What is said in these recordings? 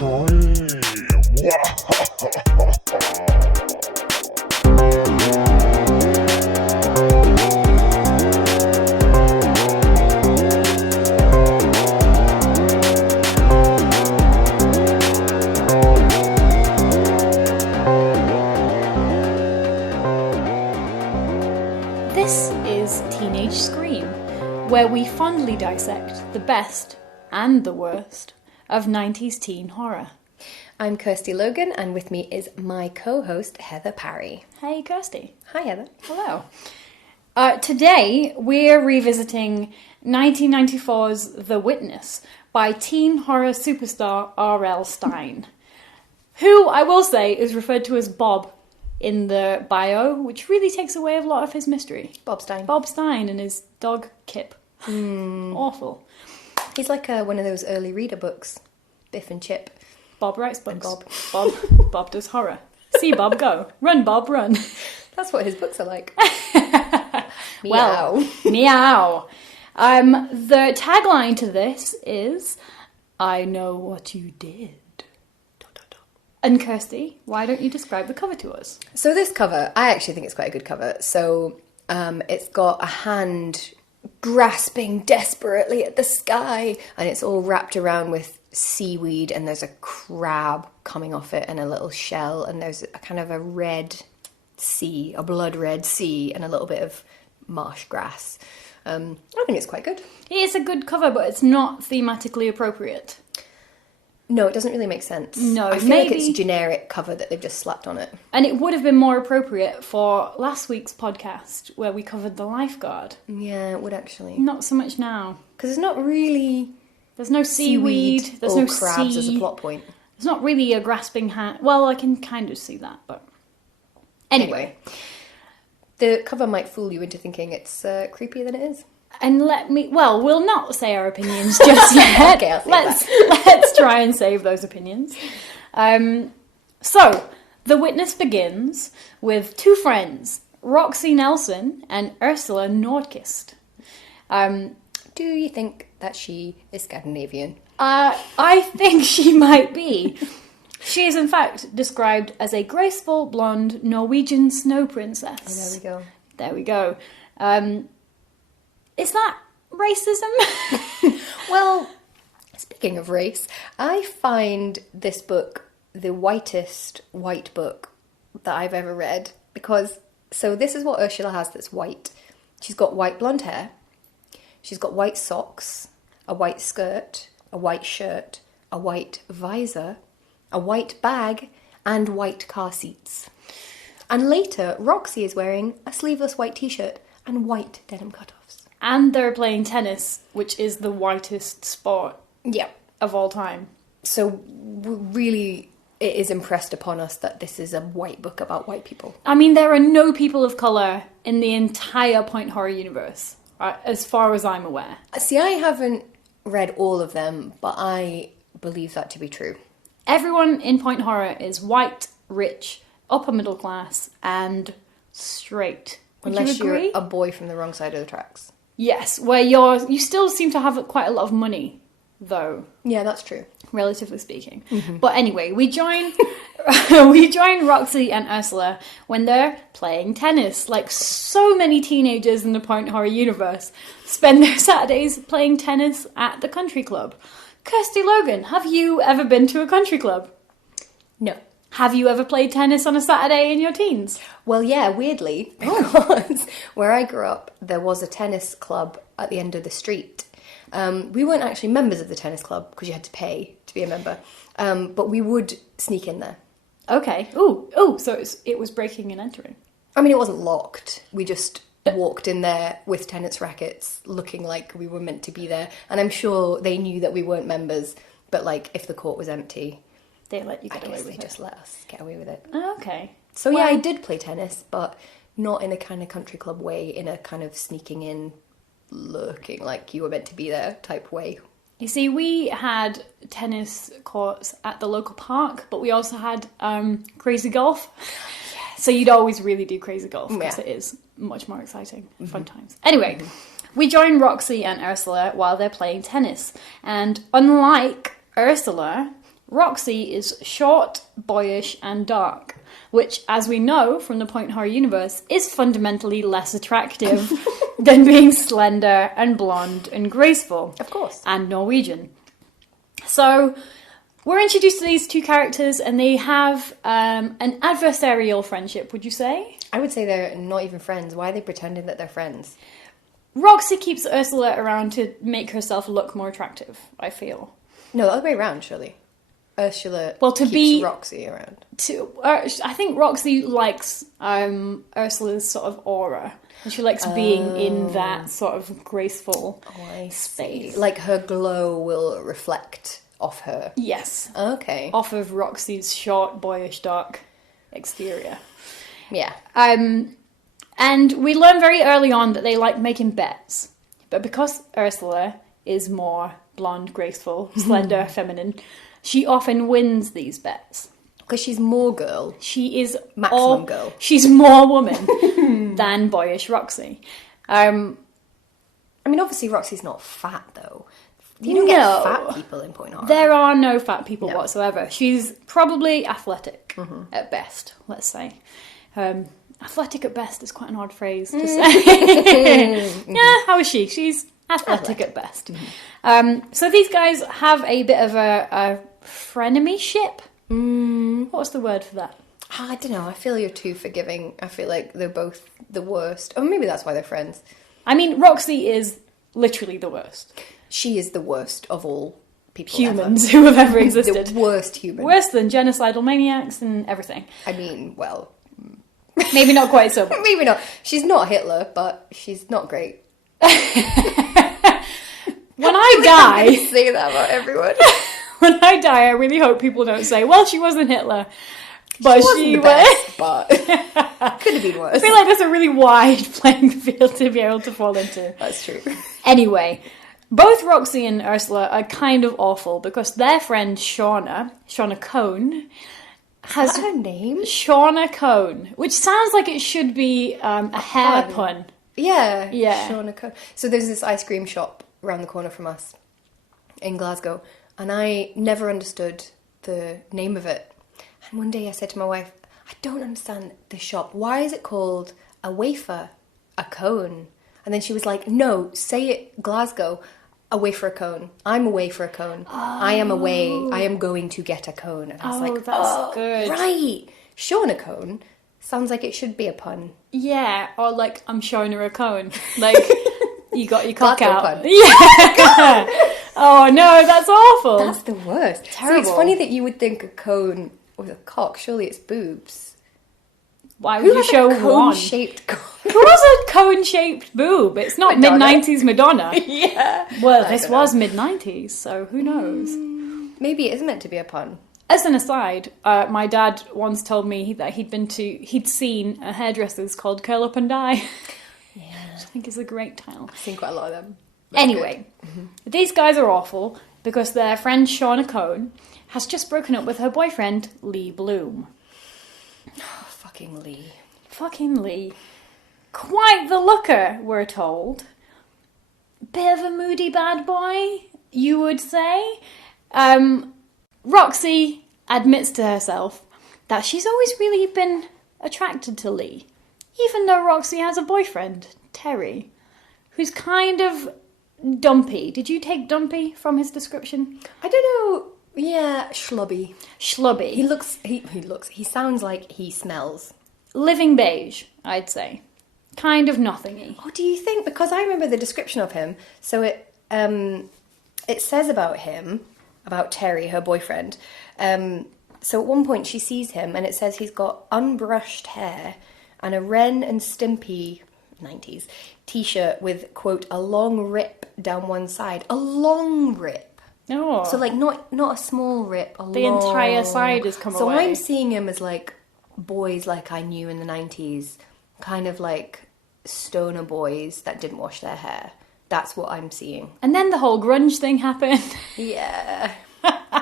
This is Teenage Scream, where we fondly dissect the best and the worst of 90s teen horror. I'm Kirsty Logan, and with me is my co-host, Heather Parry. Hey, Kirsty. Hi, Heather. Hello. Today, we're revisiting 1994's The Witness by teen horror superstar R.L. Stine, who, I will say, is referred to as Bob in the bio, which really takes away a lot of his mystery. Bob Stine. Bob Stine and his dog, Kip. Awful. He's like one of those early reader books, Biff and Chip. Bob writes books. Bob. Bob does horror. See Bob go. Run, Bob, run. That's what his books are like. Well, meow. The tagline to this is, I know what you did. And Kirsty, why don't you describe the cover to us? So this cover, I actually think it's quite a good cover. So it's got a hand grasping desperately at the sky, and it's all wrapped around with seaweed, and there's a crab coming off it and a little shell, and there's a kind of a red sea, a blood red sea, and a little bit of marsh grass. I think it's quite good. It is a good cover, but it's not thematically appropriate. No, it doesn't really make sense. No, I feel like it's a generic cover that they've just slapped on it. And it would have been more appropriate for last week's podcast where we covered the lifeguard. Yeah, it would actually. Not so much now. Because there's not really... There's no seaweed. There's no crabs sea. as a plot point. There's not really a grasping hand. Well, I can kind of see that, but... Anyway. The cover might fool you into thinking it's creepier than it is. And we'll not say our opinions just yet. Okay, I'll say let's try and save those opinions. So, The Witness begins with two friends, Roxy Nelson and Ursula Nordqvist. Do you think that she is Scandinavian? I think she might be. She is in fact described as a graceful, blonde Norwegian snow princess. Oh, there we go. Is that racism? Well, speaking of race, I find this book the whitest white book that I've ever read. So this is what Ursula has that's white. She's got white blonde hair. She's got white socks, a white skirt, a white shirt, a white visor, a white bag, and white car seats. And later, Roxy is wearing a sleeveless white t-shirt and white denim cutoffs. And they're playing tennis, which is the whitest sport of all time. So really, it is impressed upon us that this is a white book about white people. I mean, there are no people of colour in the entire Point Horror universe, as far as I'm aware. See, I haven't read all of them, but I believe that to be true. Everyone in Point Horror is white, rich, upper middle class, and straight. Unless you agree? You're a boy from the wrong side of the tracks. Yes, where you still seem to have quite a lot of money, though. Yeah, that's true. Relatively speaking. Mm-hmm. But anyway, we join Roxy and Ursula when they're playing tennis. Like so many teenagers in the Point Horror universe spend their Saturdays playing tennis at the country club. Kirsty Logan, have you ever been to a country club? No. Have you ever played tennis on a Saturday in your teens? Well, yeah, weirdly, because where I grew up, there was a tennis club at the end of the street. We weren't actually members of the tennis club because you had to pay to be a member, but we would sneak in there. Okay. Ooh, so it was breaking and entering. I mean, it wasn't locked. We just walked in there with tennis rackets, looking like we were meant to be there. And I'm sure they knew that we weren't members, but like if the court was empty... They let you get away with it. They just let us get away with it. Oh, okay. So yeah, I did play tennis, but not in a kind of country club way, in a kind of sneaking in, lurking like you were meant to be there type way. You see, we had tennis courts at the local park, but we also had crazy golf. Yes. So you'd always really do crazy golf because it is much more exciting. Fun times. Anyway, we join Roxy and Ursula while they're playing tennis. And unlike Ursula, Roxy is short, boyish, and dark, which, as we know from the Point Horror universe, is fundamentally less attractive than being slender and blonde and graceful. Of course. And Norwegian. So, we're introduced to these two characters, and they have an adversarial friendship, would you say? I would say they're not even friends. Why are they pretending that they're friends? Roxy keeps Ursula around to make herself look more attractive, I feel. No, the other way around, surely. Ursula keeps Roxy around. I think Roxy likes Ursula's sort of aura. And she likes being in that sort of graceful space. Like her glow will reflect off her. Yes. Okay. Off of Roxy's short, boyish, dark exterior. Yeah. And we learn very early on that they like making bets. But because Ursula is more blonde, graceful, slender, feminine, she often wins these bets. Because she's more girl. She is maximum girl. She's more woman than boyish Roxy. I mean, obviously Roxy's not fat, though. You don't get fat people in Point Horror. There are no fat people whatsoever. She's probably athletic at best, let's say. Athletic at best is quite an odd phrase to say. Yeah, how is she? She's athletic at best. So these guys have a bit of a frenemy-ship. What's the word for that? I don't know. I feel you're too forgiving. I feel like they're both the worst. Or maybe that's why they're friends. I mean, Roxy is literally the worst. She is the worst of all people humans who have ever existed. The worst human. Worse than genocidal maniacs and everything. I mean, well... Maybe not quite so much. Maybe not. She's not Hitler, but she's not great. When I die... say that about everyone. When I die, I really hope people don't say, well, she wasn't Hitler. But she wasn't the best, but could have been worse. I feel like there's a really wide playing field to be able to fall into. That's true. Anyway, both Roxy and Ursula are kind of awful because their friend Shauna Cone, has her name? Shauna Cone, which sounds like it should be a hair pun. Yeah. Shauna Cone. So there's this ice cream shop around the corner from us in Glasgow, and I never understood the name of it. And one day I said to my wife, I don't understand this shop. Why is it called a wafer, a cone? And then she was like, no, say it Glasgow, away for a cone. I'm away for a cone. Oh. I am away. I am going to get a cone. And I was like, that's good. Right. Shauna Cone sounds like it should be a pun. Yeah, or like, I'm showing her a cone. Like, you got your cock out. Pun. Yeah. Oh no, that's awful. That's the worst. Terrible. So it's funny that you would think a cone with a cock. Surely it's boobs. Why would you show one? Cone-shaped cock? There was a cone-shaped boob. It's not mid-90s Madonna. Yeah. Well, this was mid-90s, so who knows? Maybe it is meant to be a pun. As an aside, my dad once told me that he'd seen a hairdressers called Curl Up and Dye. Yeah. Which I think is a great title. I've seen quite a lot of them. Anyway, these guys are awful because their friend Shauna Cone has just broken up with her boyfriend, Lee Bloom. Oh, fucking Lee. Fucking Lee. Quite the looker, we're told. Bit of a moody bad boy, you would say. Roxy admits to herself that she's always really been attracted to Lee, even though Roxy has a boyfriend, Terry, who's kind of dumpy. Did you take dumpy from his description? I don't know. Yeah, schlubby. Schlubby. He sounds like he smells. Living beige, I'd say. Kind of nothingy. Oh, do you think? Because I remember the description of him. So it says about him, about Terry, her boyfriend. So at one point she sees him and it says he's got unbrushed hair and a Ren and Stimpy 90s t-shirt with, quote, a long rip down one side. A long rip. Oh. So like not a small rip, the entire side has come away. So I'm seeing him as like boys like I knew in the 90s, kind of like stoner boys that didn't wash their hair. That's what I'm seeing. And then the whole grunge thing happened. Yeah.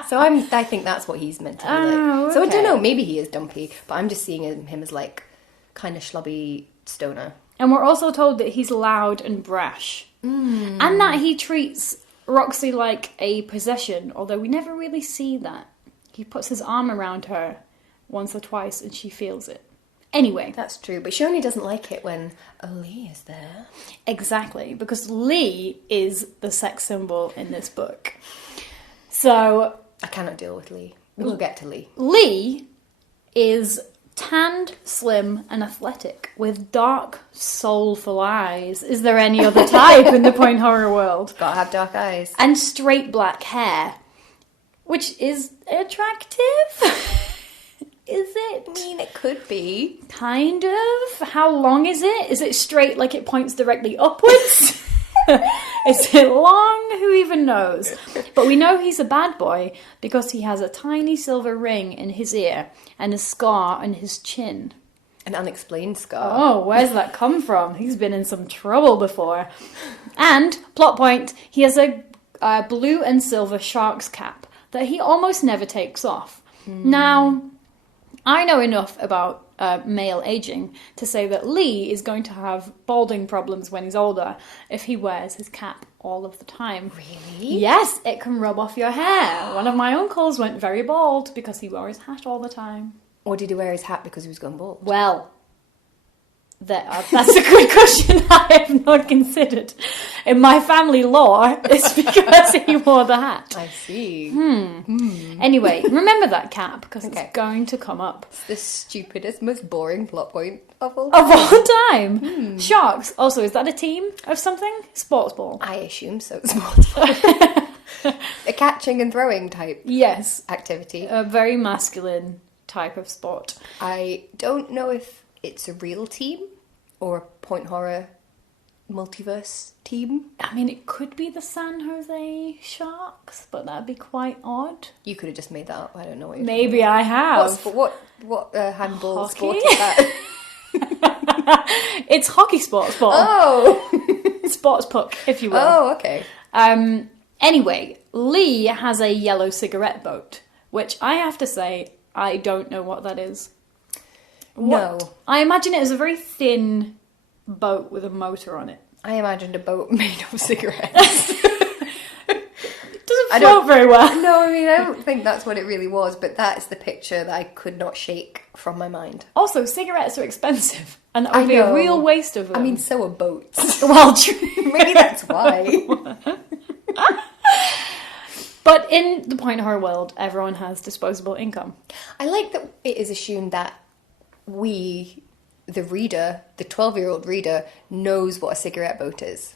So I think that's what he's meant to be like. Okay. So I don't know, maybe he is dumpy, but I'm just seeing him as like kind of schlubby stoner. And we're also told that he's loud and brash. And that he treats Roxy like a possession, although we never really see that He puts his arm around her once or twice and she feels it. Anyway. That's true, but she only doesn't like it when Lee is there. Exactly, because Lee is the sex symbol in this book. So... I cannot deal with Lee. We'll get to Lee. Lee is tanned, slim, and athletic, with dark, soulful eyes. Is there any other type in the point horror world? Gotta have dark eyes. And straight black hair, which is attractive. Is it? I mean, it could be. Kind of. How long is it? Is it straight like it points directly upwards? Is it long? Who even knows? But we know he's a bad boy because he has a tiny silver ring in his ear and a scar on his chin. An unexplained scar. Oh, where's that come from? He's been in some trouble before. And, plot point, he has a blue and silver shark's cap that he almost never takes off. Now, I know enough about male aging to say that Lee is going to have balding problems when he's older if he wears his cap all of the time. Really? Yes, it can rub off your hair. One of my uncles went very bald because he wore his hat all the time. Or did he wear his hat because he was going bald? Well, that's a good question I have not considered. In my family lore, it's because he wore the hat. I see. Anyway, remember that cap, because Okay. it's going to come up. It's the stupidest, most boring plot point of all Of all time. Sharks. Also, is that a team of something? Sports ball. I assume so. Sports ball. A catching and throwing type Yes. activity. A very masculine type of sport. I don't know if it's a real team or a point horror multiverse team. I mean, it could be the San Jose Sharks, but that'd be quite odd. You could have just made that up. I don't know what you're Maybe I have. What handball Hockey? sport is that? It's hockey sports ball. Oh! Sports puck, if you will. Oh, okay. Anyway, Lee has a yellow cigarette boat, which I have to say, I don't know what that is. No. I imagine it as a very thin boat with a motor on it. I imagined a boat made of cigarettes. It doesn't float very well. No, I mean, I don't think that's what it really was, but that's the picture that I could not shake from my mind. Also, cigarettes are expensive, and it I would be a know. real waste of them. I mean, so are boats. well, true. Maybe that's why. But in the point horror world, everyone has disposable income. I like that it is assumed that we, the reader, the 12-year-old reader, knows what a cigarette boat is.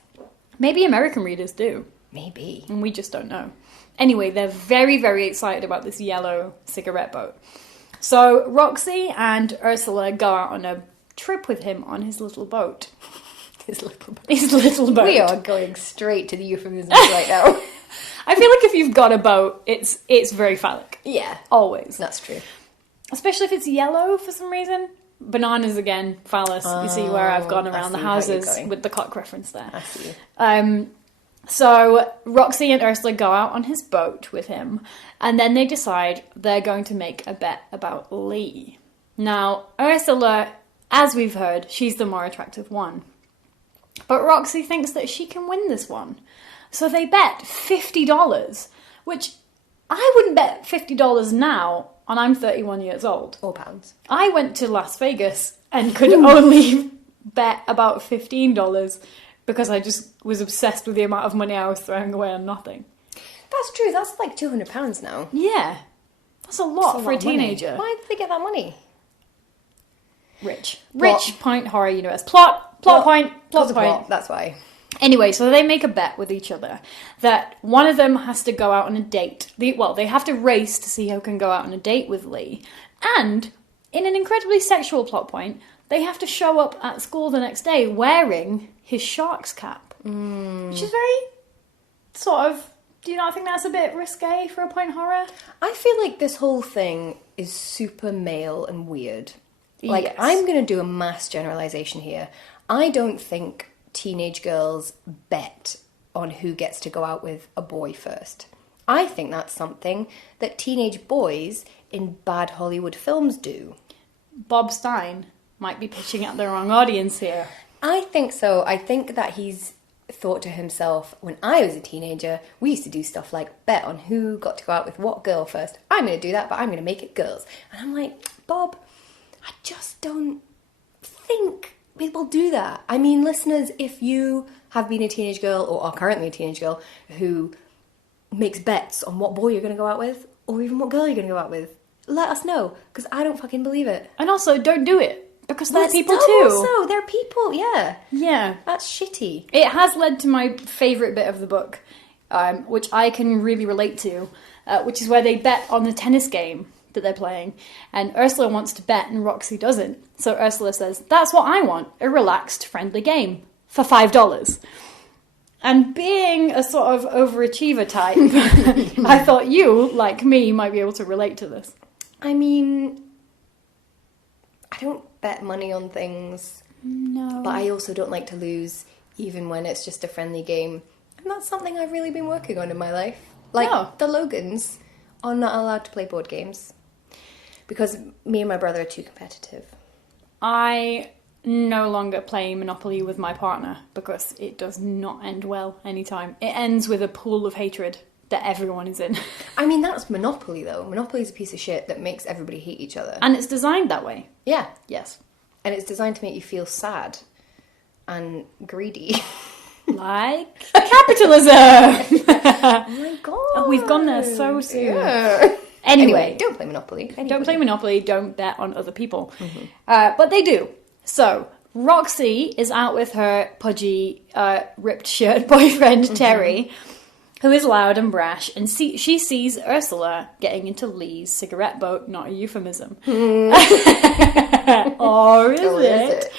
Maybe American readers do, Maybe. and we just don't know. Anyway, they're very, very excited about this yellow cigarette boat. So Roxy and Ursula go out on a trip with him on his little boat. His little boat. His little boat. We are going straight to the euphemisms right now. I feel like if you've got a boat, it's very phallic. Yeah, Always. that's true. Especially if it's yellow for some reason. Bananas again, phallus. You see where I've gone I around the see how you're houses going. with the cock reference there. I see. So Roxy and Ursula go out on his boat with him, and then they decide they're going to make a bet about Lee. Now, Ursula, as we've heard, she's the more attractive one. But Roxy thinks that she can win this one. So they bet $50, which I wouldn't bet $50 now, and I'm 31 years old. Or pounds. I went to Las Vegas and could only bet about $15 because I just was obsessed with the amount of money I was throwing away on nothing. That's true. That's like £200 now. Yeah, that's a lot That's for a lot of money. teenager. Why did they get that money? Rich. Plot. Rich point horror universe. Plot point. That's why. Anyway, so they make a bet with each other that one of them has to go out on a date. They have to race to see who can go out on a date with Lee. And, in an incredibly sexual plot point, they have to show up at school the next day wearing his shark's cap. Which is very, sort of, do you not think that's a bit risque for a point horror? I feel like this whole thing is super male and weird. Like, Yes. I'm going to do a mass generalization here. I don't think teenage girls bet on who gets to go out with a boy first. I think that's something that teenage boys in bad Hollywood films do. Bob Stine might be pitching at the wrong audience here. I think so. I think that he's thought to himself, when I was a teenager, we used to do stuff like bet on who got to go out with what girl first. I'm going to do that, but I'm going to make it girls. And I'm like, Bob, I just don't think people do that. I mean, listeners, if you have been a teenage girl or are currently a teenage girl who makes bets on what boy you're going to go out with or even what girl you're going to go out with, let us know, because I don't fucking believe it. And also, don't do it. Because they're people too. too. They're people, yeah. Yeah. That's shitty. It has led to my favourite bit of the book, which I can really relate to, which is where they bet on the tennis game that they're playing. And Ursula wants to bet and Roxy doesn't. So Ursula says, that's what I want, a relaxed, friendly game for $5. And being a sort of overachiever type, I thought you, like me, might be able to relate to this. I mean, I don't bet money on things. No. But I also don't like to lose, even when it's just a friendly game. And that's something I've really been working on in my life. Like, the Logans are not allowed to play board games. Because me and my brother are too competitive. I no longer play Monopoly with my partner because it does not end well anytime. It ends with a pool of hatred that everyone is in. I mean, that's Monopoly, though. Monopoly's a piece of shit that makes everybody hate each other. And it's designed that way. Yeah. Yes. And it's designed to make you feel sad and greedy. Like capitalism! Oh my god. We've gone there so soon. Yeah. Anyway, don't play Monopoly. Don't play Monopoly, don't bet on other people. Mm-hmm. But they do. So, Roxy is out with her pudgy, ripped shirt boyfriend, Terry, who is loud and brash, and she sees Ursula getting into Lee's cigarette boat, not a euphemism. Or is it?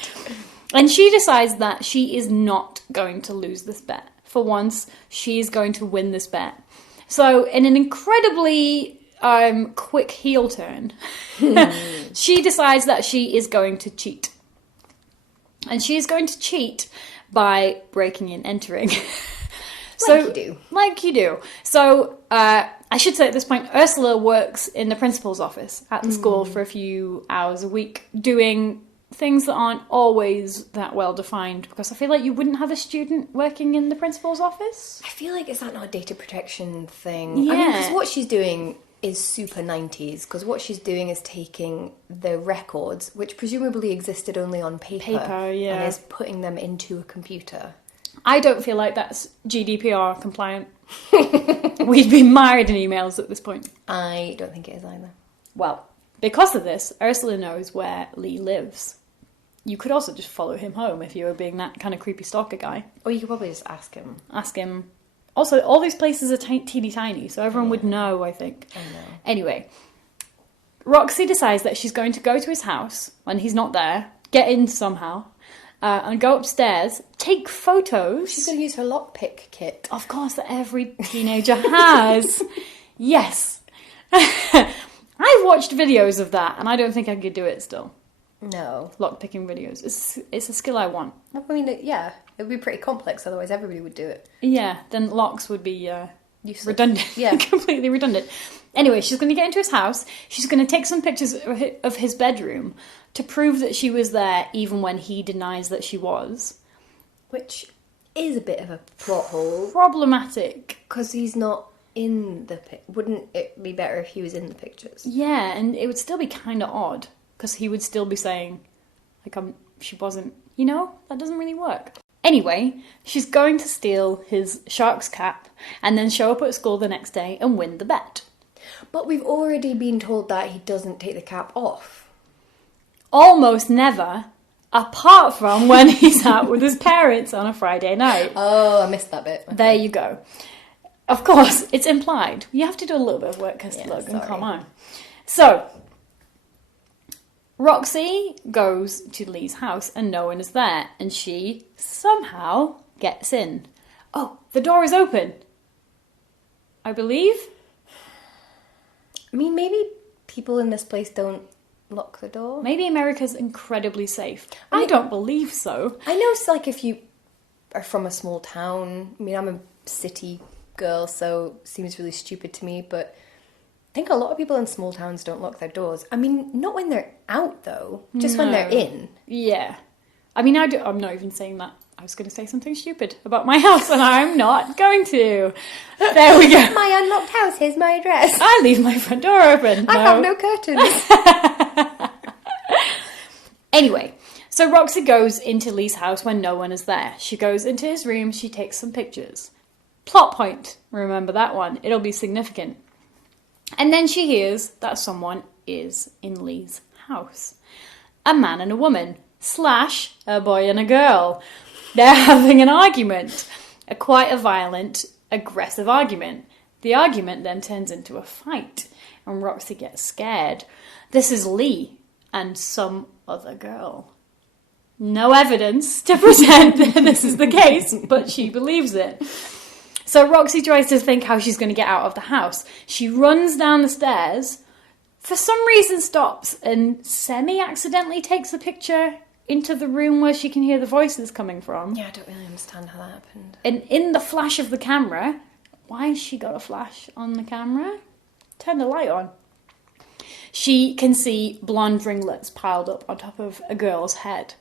And she decides that she is not going to lose this bet. For once, she is going to win this bet. So, in an incredibly quick heel turn, she decides that she is going to cheat. And she is going to cheat by breaking and entering. Like you do. So, I should say at this point, Ursula works in the principal's office at the school for a few hours a week, doing things that aren't always that well defined, because I feel like you wouldn't have a student working in the principal's office. I feel like, is that not a data protection thing? Yeah. I mean, because what she's doing is super 90s, because what she's doing is taking the records, which presumably existed only on paper, and is putting them into a computer. I don't feel like that's GDPR compliant. We'd be married in emails at this point. I don't think it is either. Well, because of this, Ursula knows where Lee lives. You could also just follow him home if you were being that kind of creepy stalker guy. Or you could probably just ask him. Also, all these places are teeny tiny, so everyone would know, I think. I know. Anyway, Roxy decides that she's going to go to his house when he's not there, get in somehow, and go upstairs, take photos. She's going to use her lockpick kit. Of course, that every teenager has. Yes. I've watched videos of that, and I don't think I could do it still. No. Lockpicking videos. It's a skill I want. I mean, yeah, it would be pretty complex, otherwise everybody would do it. Yeah, then locks would be useless. Redundant. Yeah. Completely redundant. Anyway, she's going to get into his house. She's going to take some pictures of his bedroom to prove that she was there, even when he denies that she was. Which is a bit of a plot hole. Problematic. Because he's not in the wouldn't it be better if he was in the pictures? Yeah, and it would still be kind of odd, because he would still be saying, like, she wasn't, that doesn't really work. Anyway, she's going to steal his shark's cap and then show up at school the next day and win the bet. But we've already been told that he doesn't take the cap off. Almost never, apart from when he's out with his parents on a Friday night. Oh, I missed that bit. Okay. There you go. Of course, it's implied. You have to do a little bit of work, Kirsty, Logan. Sorry. Come on. So, Roxy goes to Lee's house and no one is there, and she somehow gets in. Oh, the door is open. I believe. I mean, maybe people in this place don't lock the door. Maybe America's incredibly safe. I don't believe so. I know it's like if you are from a small town. I mean, I'm a city girl, so it seems really stupid to me, but I think a lot of people in small towns don't lock their doors. I mean, not when they're out, though. Just when they're in. Yeah. I mean, I'm not even saying that. was going to say something stupid about my house, and I'm not going to. There we go. My unlocked house, here's my address. I leave my front door open. I have no curtains. Anyway, so Roxy goes into Lee's house when no one is there. She goes into his room, she takes some pictures. Plot point, remember that one. It'll be significant. And then she hears that someone is in Lee's house. A man and a woman, / a boy and a girl. They're having an argument. Quite a violent, aggressive argument. The argument then turns into a fight, and Roxy gets scared. This is Lee and some other girl. No evidence to present that this is the case, but she believes it. So Roxy tries to think how she's going to get out of the house. She runs down the stairs, for some reason stops, and semi-accidentally takes a picture into the room where she can hear the voices coming from. Yeah, I don't really understand how that happened. And in the flash of the camera, why has she got a flash on the camera? Turn the light on. She can see blonde ringlets piled up on top of a girl's head.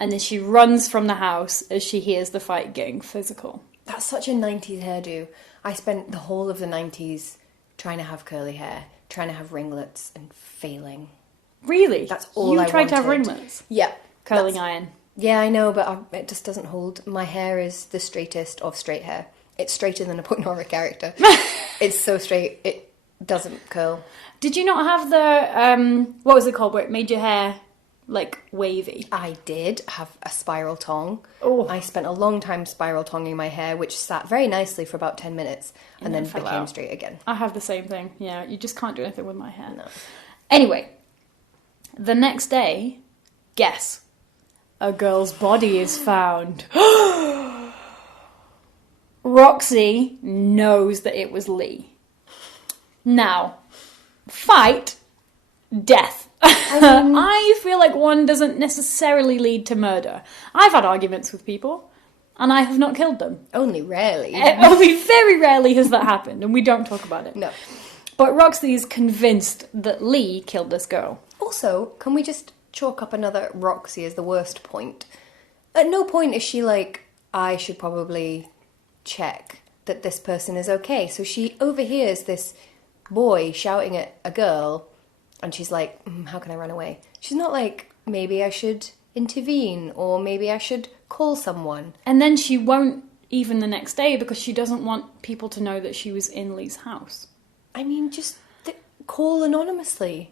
And then she runs from the house as she hears the fight getting physical. That's such a 90s hairdo. I spent the whole of the 90s trying to have curly hair, trying to have ringlets, and failing. Really? That's all I You tried to have wanted. ringlets? Yeah. Curling iron. Yeah, I know, but it just doesn't hold. My hair is the straightest of straight hair. It's straighter than a point horror character. It's so straight, it doesn't curl. Did you not have the, what was it called, where it made your hair, like, wavy? I did have a spiral tong. Oh. I spent a long time spiral tonging my hair, which sat very nicely for about 10 minutes, and then fell became out. straight again. I have the same thing. Yeah, you just can't do anything with my hair. No. Anyway, the next day, guess, a girl's body is found. Roxy knows that it was Lee. Now, fight, death. I feel like one doesn't necessarily lead to murder. I've had arguments with people, and I have not killed them. Only rarely. Only very rarely has that happened, and we don't talk about it. No. But Roxy is convinced that Lee killed this girl. Also, can we just chalk up another Roxy as the worst point? At no point is she like, I should probably check that this person is okay. So she overhears this boy shouting at a girl, and she's like, how can I run away? She's not like, maybe I should intervene, or maybe I should call someone. And then she won't even the next day because she doesn't want people to know that she was in Lee's house. I mean, just call anonymously.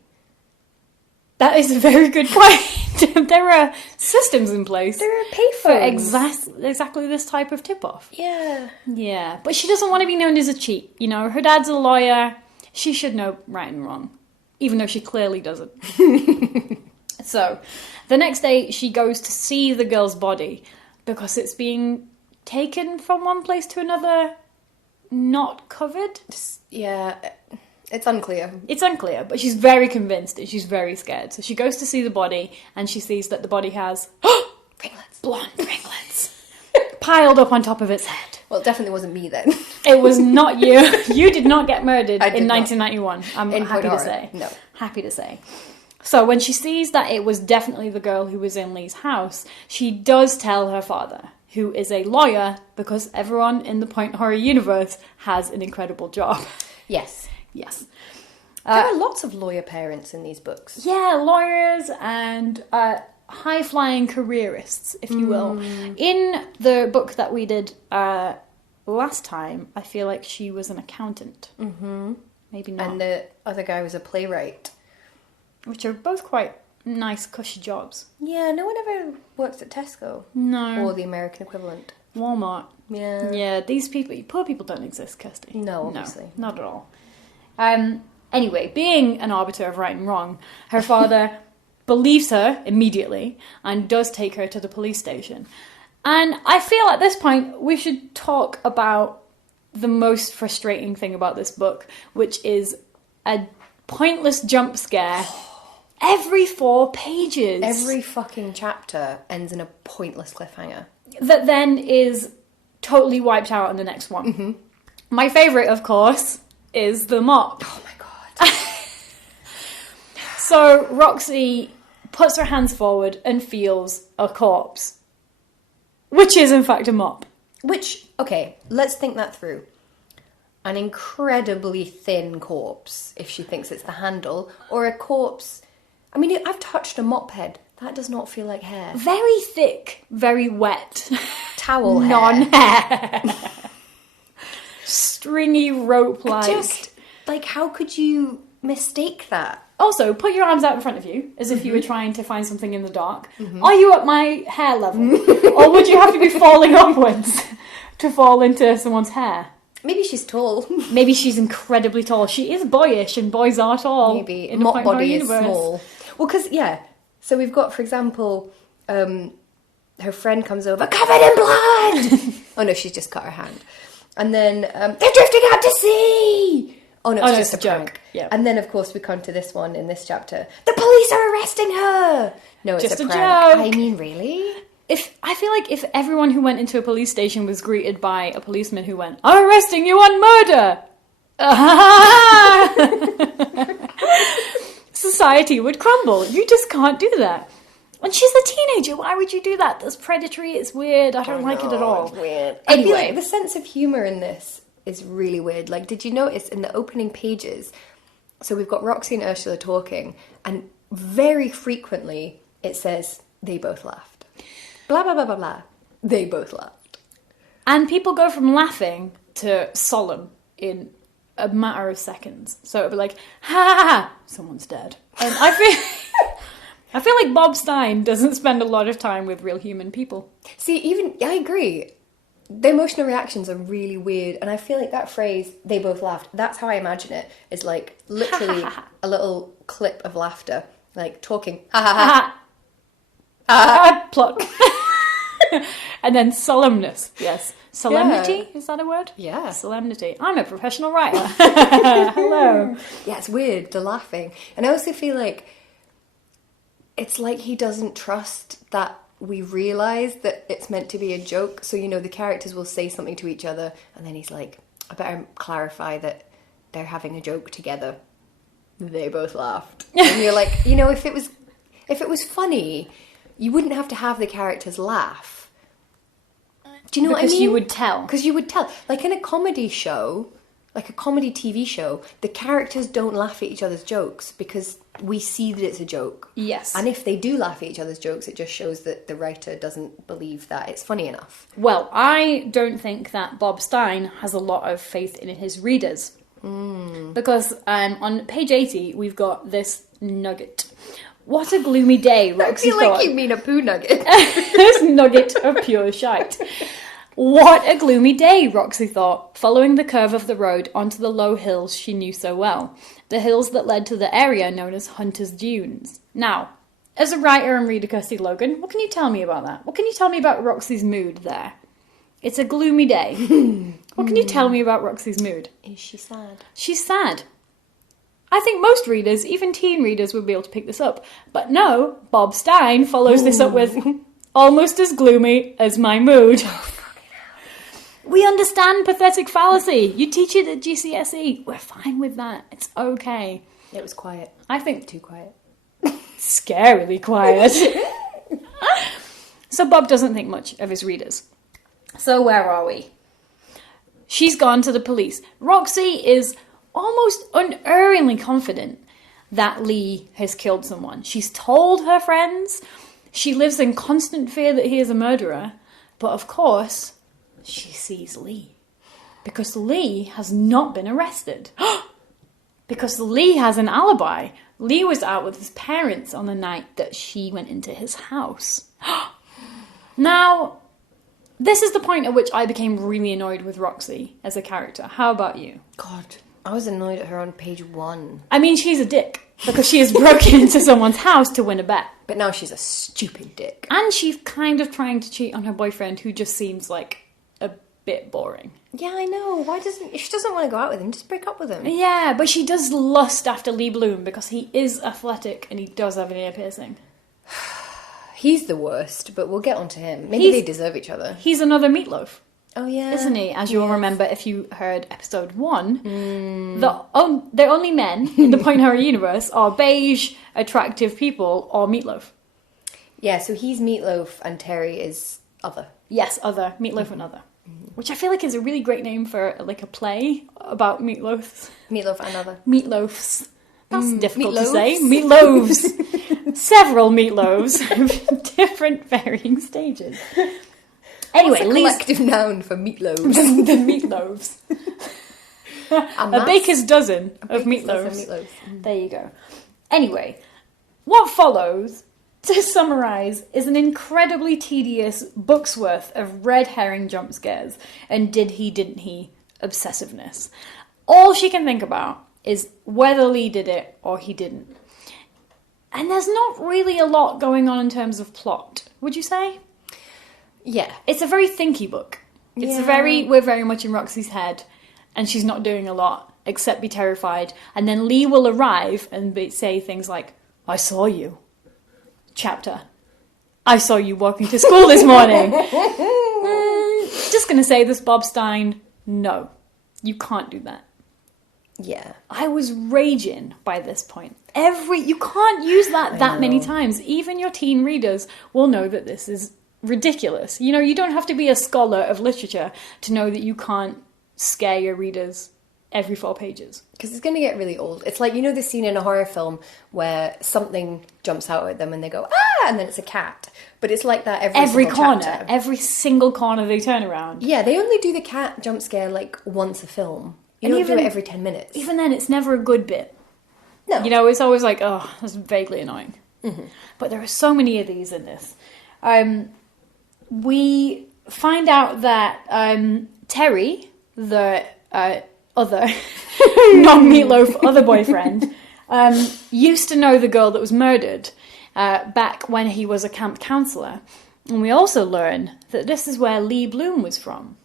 That is a very good point. There are systems in place. There are payphones. For exactly this type of tip-off. Yeah. Yeah, but she doesn't want to be known as a cheat. You know, her dad's a lawyer. She should know right and wrong, even though she clearly doesn't. So, the next day, she goes to see the girl's body because it's being taken from one place to another, not covered. Yeah, it's unclear. It's unclear, but she's very convinced and she's very scared. So she goes to see the body and she sees that the body has Ringlets. blonde ringlets piled up on top of its head. Well, it definitely wasn't me then. It was not you. You did not get murdered in not. 1991. I'm In happy to horror. say. No. Happy to say. So when she sees that it was definitely the girl who was in Lee's house, she does tell her father, who is a lawyer, because everyone in the Point Horror universe has an incredible job. Yes. Yes. There are lots of lawyer parents in these books. Yeah, lawyers and high-flying careerists, if you will. In the book that we did last time, I feel like she was an accountant. Mm-hmm. Maybe not. And the other guy was a playwright. Which are both quite nice, cushy jobs. Yeah, no one ever works at Tesco. No. Or the American equivalent. Walmart. Yeah. Yeah, these people, poor people don't exist, Kirsty. No, obviously. No, not at all. Anyway, being an arbiter of right and wrong, her father believes her immediately and does take her to the police station. And I feel at this point we should talk about the most frustrating thing about this book, which is a pointless jump scare every 4 pages. Every fucking chapter ends in a pointless cliffhanger. That then is totally wiped out in the next one. Mm-hmm. My favourite, of course, is the mop. Oh my god. So Roxy puts her hands forward and feels a corpse. Which is, in fact, a mop. Which, okay, let's think that through. An incredibly thin corpse, if she thinks it's the handle, or a corpse... I mean, I've touched a mop head. That does not feel like hair. Very thick, very wet. Towel hair. Non-hair. Stringy rope-like. Just, like, how could you mistake that? Also, put your arms out in front of you, as if you were trying to find something in the dark. Are you at my hair level? Or would you have to be falling upwards to fall into someone's hair? Maybe she's tall. Maybe she's incredibly tall. She is boyish, and boys are tall. Maybe. In the Mop Point Horror body is universe. small. Well, because, yeah. So we've got, for example, her friend comes over, covered in blood! Oh, no, she's just cut her hand. And then, they're drifting out to sea! Oh, no, it's just a joke. prank. Yeah. And then, of course, we come to this one in this chapter. The police are arresting her! No, it's Just a a prank. joke. I mean, really? I feel like if everyone who went into a police station was greeted by a policeman who went, "I'm arresting you on murder," society would crumble. You just can't do that. And she's a teenager. Why would you do that? That's predatory. It's weird. I don't like it at all. It's weird. I feel Anyway. like the sense of humour in this is really weird. Like, did you notice in the opening pages, so we've got Roxy and Ursula talking, and very frequently it says, they both laughed. Blah, blah, blah, blah, blah. They both laughed. And people go from laughing to solemn in a matter of seconds. So it'll be like, ha ha ha, someone's dead. And I feel like Bob Stine doesn't spend a lot of time with real human people. See, I agree. The emotional reactions are really weird, and I feel like that phrase, they both laughed, that's how I imagine it, is like literally a little clip of laughter, like talking, ha ha ha, Pluck. And then solemnness, yes. Solemnity, is that a word? Yeah. Solemnity. I'm a professional writer. Hello. Yeah, it's weird, the laughing. And I also feel like it's like he doesn't trust that we realise that it's meant to be a joke. So, you know, the characters will say something to each other, and then he's like, I better clarify that they're having a joke together. They both laughed. And you're like, you know, if it was funny, you wouldn't have to have the characters laugh. Do you know what I mean? Because you would tell. Because you would tell. Like in a comedy show, like a comedy TV show, the characters don't laugh at each other's jokes because we see that it's a joke. Yes. And if they do laugh at each other's jokes, it just shows that the writer doesn't believe that it's funny enough. Well, I don't think that Bob Stine has a lot of faith in his readers. Because on page 80, we've got this nugget. What a gloomy day, Roxy I feel thought. like you mean a poo nugget. This nugget of pure shite. What a gloomy day, Roxy thought, following the curve of the road onto the low hills she knew so well, the hills that led to the area known as Hunter's Dunes. Now, as a writer and reader, Kirsty Logan, what can you tell me about that? What can you tell me about Roxy's mood there? It's a gloomy day. What can you tell me about Roxy's mood? Is she sad? She's sad. I think most readers, even teen readers, would be able to pick this up. But no, Bob Stine follows this up with almost as gloomy as my mood. We understand pathetic fallacy. You teach it at GCSE. We're fine with that. It's okay. It was quiet. I think Too quiet. scarily quiet. So Bob doesn't think much of his readers. So where are we? She's gone to the police. Roxy is almost unerringly confident that Lee has killed someone. She's told her friends. She lives in constant fear that he is a murderer. But of course, she sees Lee. Because Lee has not been arrested. Because Lee has an alibi. Lee was out with his parents on the night that she went into his house. Now, this is the point at which I became really annoyed with Roxy as a character. How about you? God, I was annoyed at her on page 1. I mean, she's a dick. Because she has broken into someone's house to win a bet. But now she's a stupid dick. And she's kind of trying to cheat on her boyfriend, who just seems like a bit boring. Yeah, I know. If she doesn't want to go out with him, just break up with him. Yeah, but she does lust after Lee Bloom because he is athletic and he does have an ear piercing. He's the worst, but we'll get onto him. Maybe they deserve each other. He's another Meatloaf. Oh, yeah. Isn't he? As you'll remember if you heard episode 1, the only men in the Point Horror universe are beige, attractive people or Meatloaf. Yeah, so he's Meatloaf and Terry is other. Yes, Other. Meatloaf and Other. Which I feel like is a really great name for like a play about meatloafs. Meatloaf and Other. Meatloafs. That's difficult to meatloaves? say. Meatloaves. Several meatloaves of different varying stages. Anyway, What's a collective noun for meatloaves? the meatloaves. A baker's dozen of meatloaves. There you go. Anyway, what follows, to summarise, is an incredibly tedious book's worth of red herring jump scares and did he, didn't he obsessiveness. All she can think about is whether Lee did it or he didn't. And there's not really a lot going on in terms of plot, would you say? Yeah. It's a very thinky book. We're very much in Roxy's head, and she's not doing a lot except be terrified. And then Lee will arrive and say things like, I saw you. Chapter. I saw you walking to school this morning. Just going to say this, Bob Stine. No, you can't do that. Yeah. I was raging by this point. You can't use that many times. Even your teen readers will know that this is ridiculous. You know, you don't have to be a scholar of literature to know that you can't scare your readers every 4 pages. Because it's going to get really old. It's like, you know the scene in a horror film where something jumps out at them and they go, ah, and then it's a cat. But it's like that every corner. chapter. Every single corner they turn around. Yeah, they only do the cat jump scare like once a film. You don't do it every 10 minutes. Even then, it's never a good bit. No. You know, it's always like, oh, that's vaguely annoying. Mm-hmm. But there are so many of these in this. We find out that Terry, the other non-meatloaf other boyfriend, used to know the girl that was murdered back when he was a camp counselor. And we also learn that this is where Lee Bloom was from.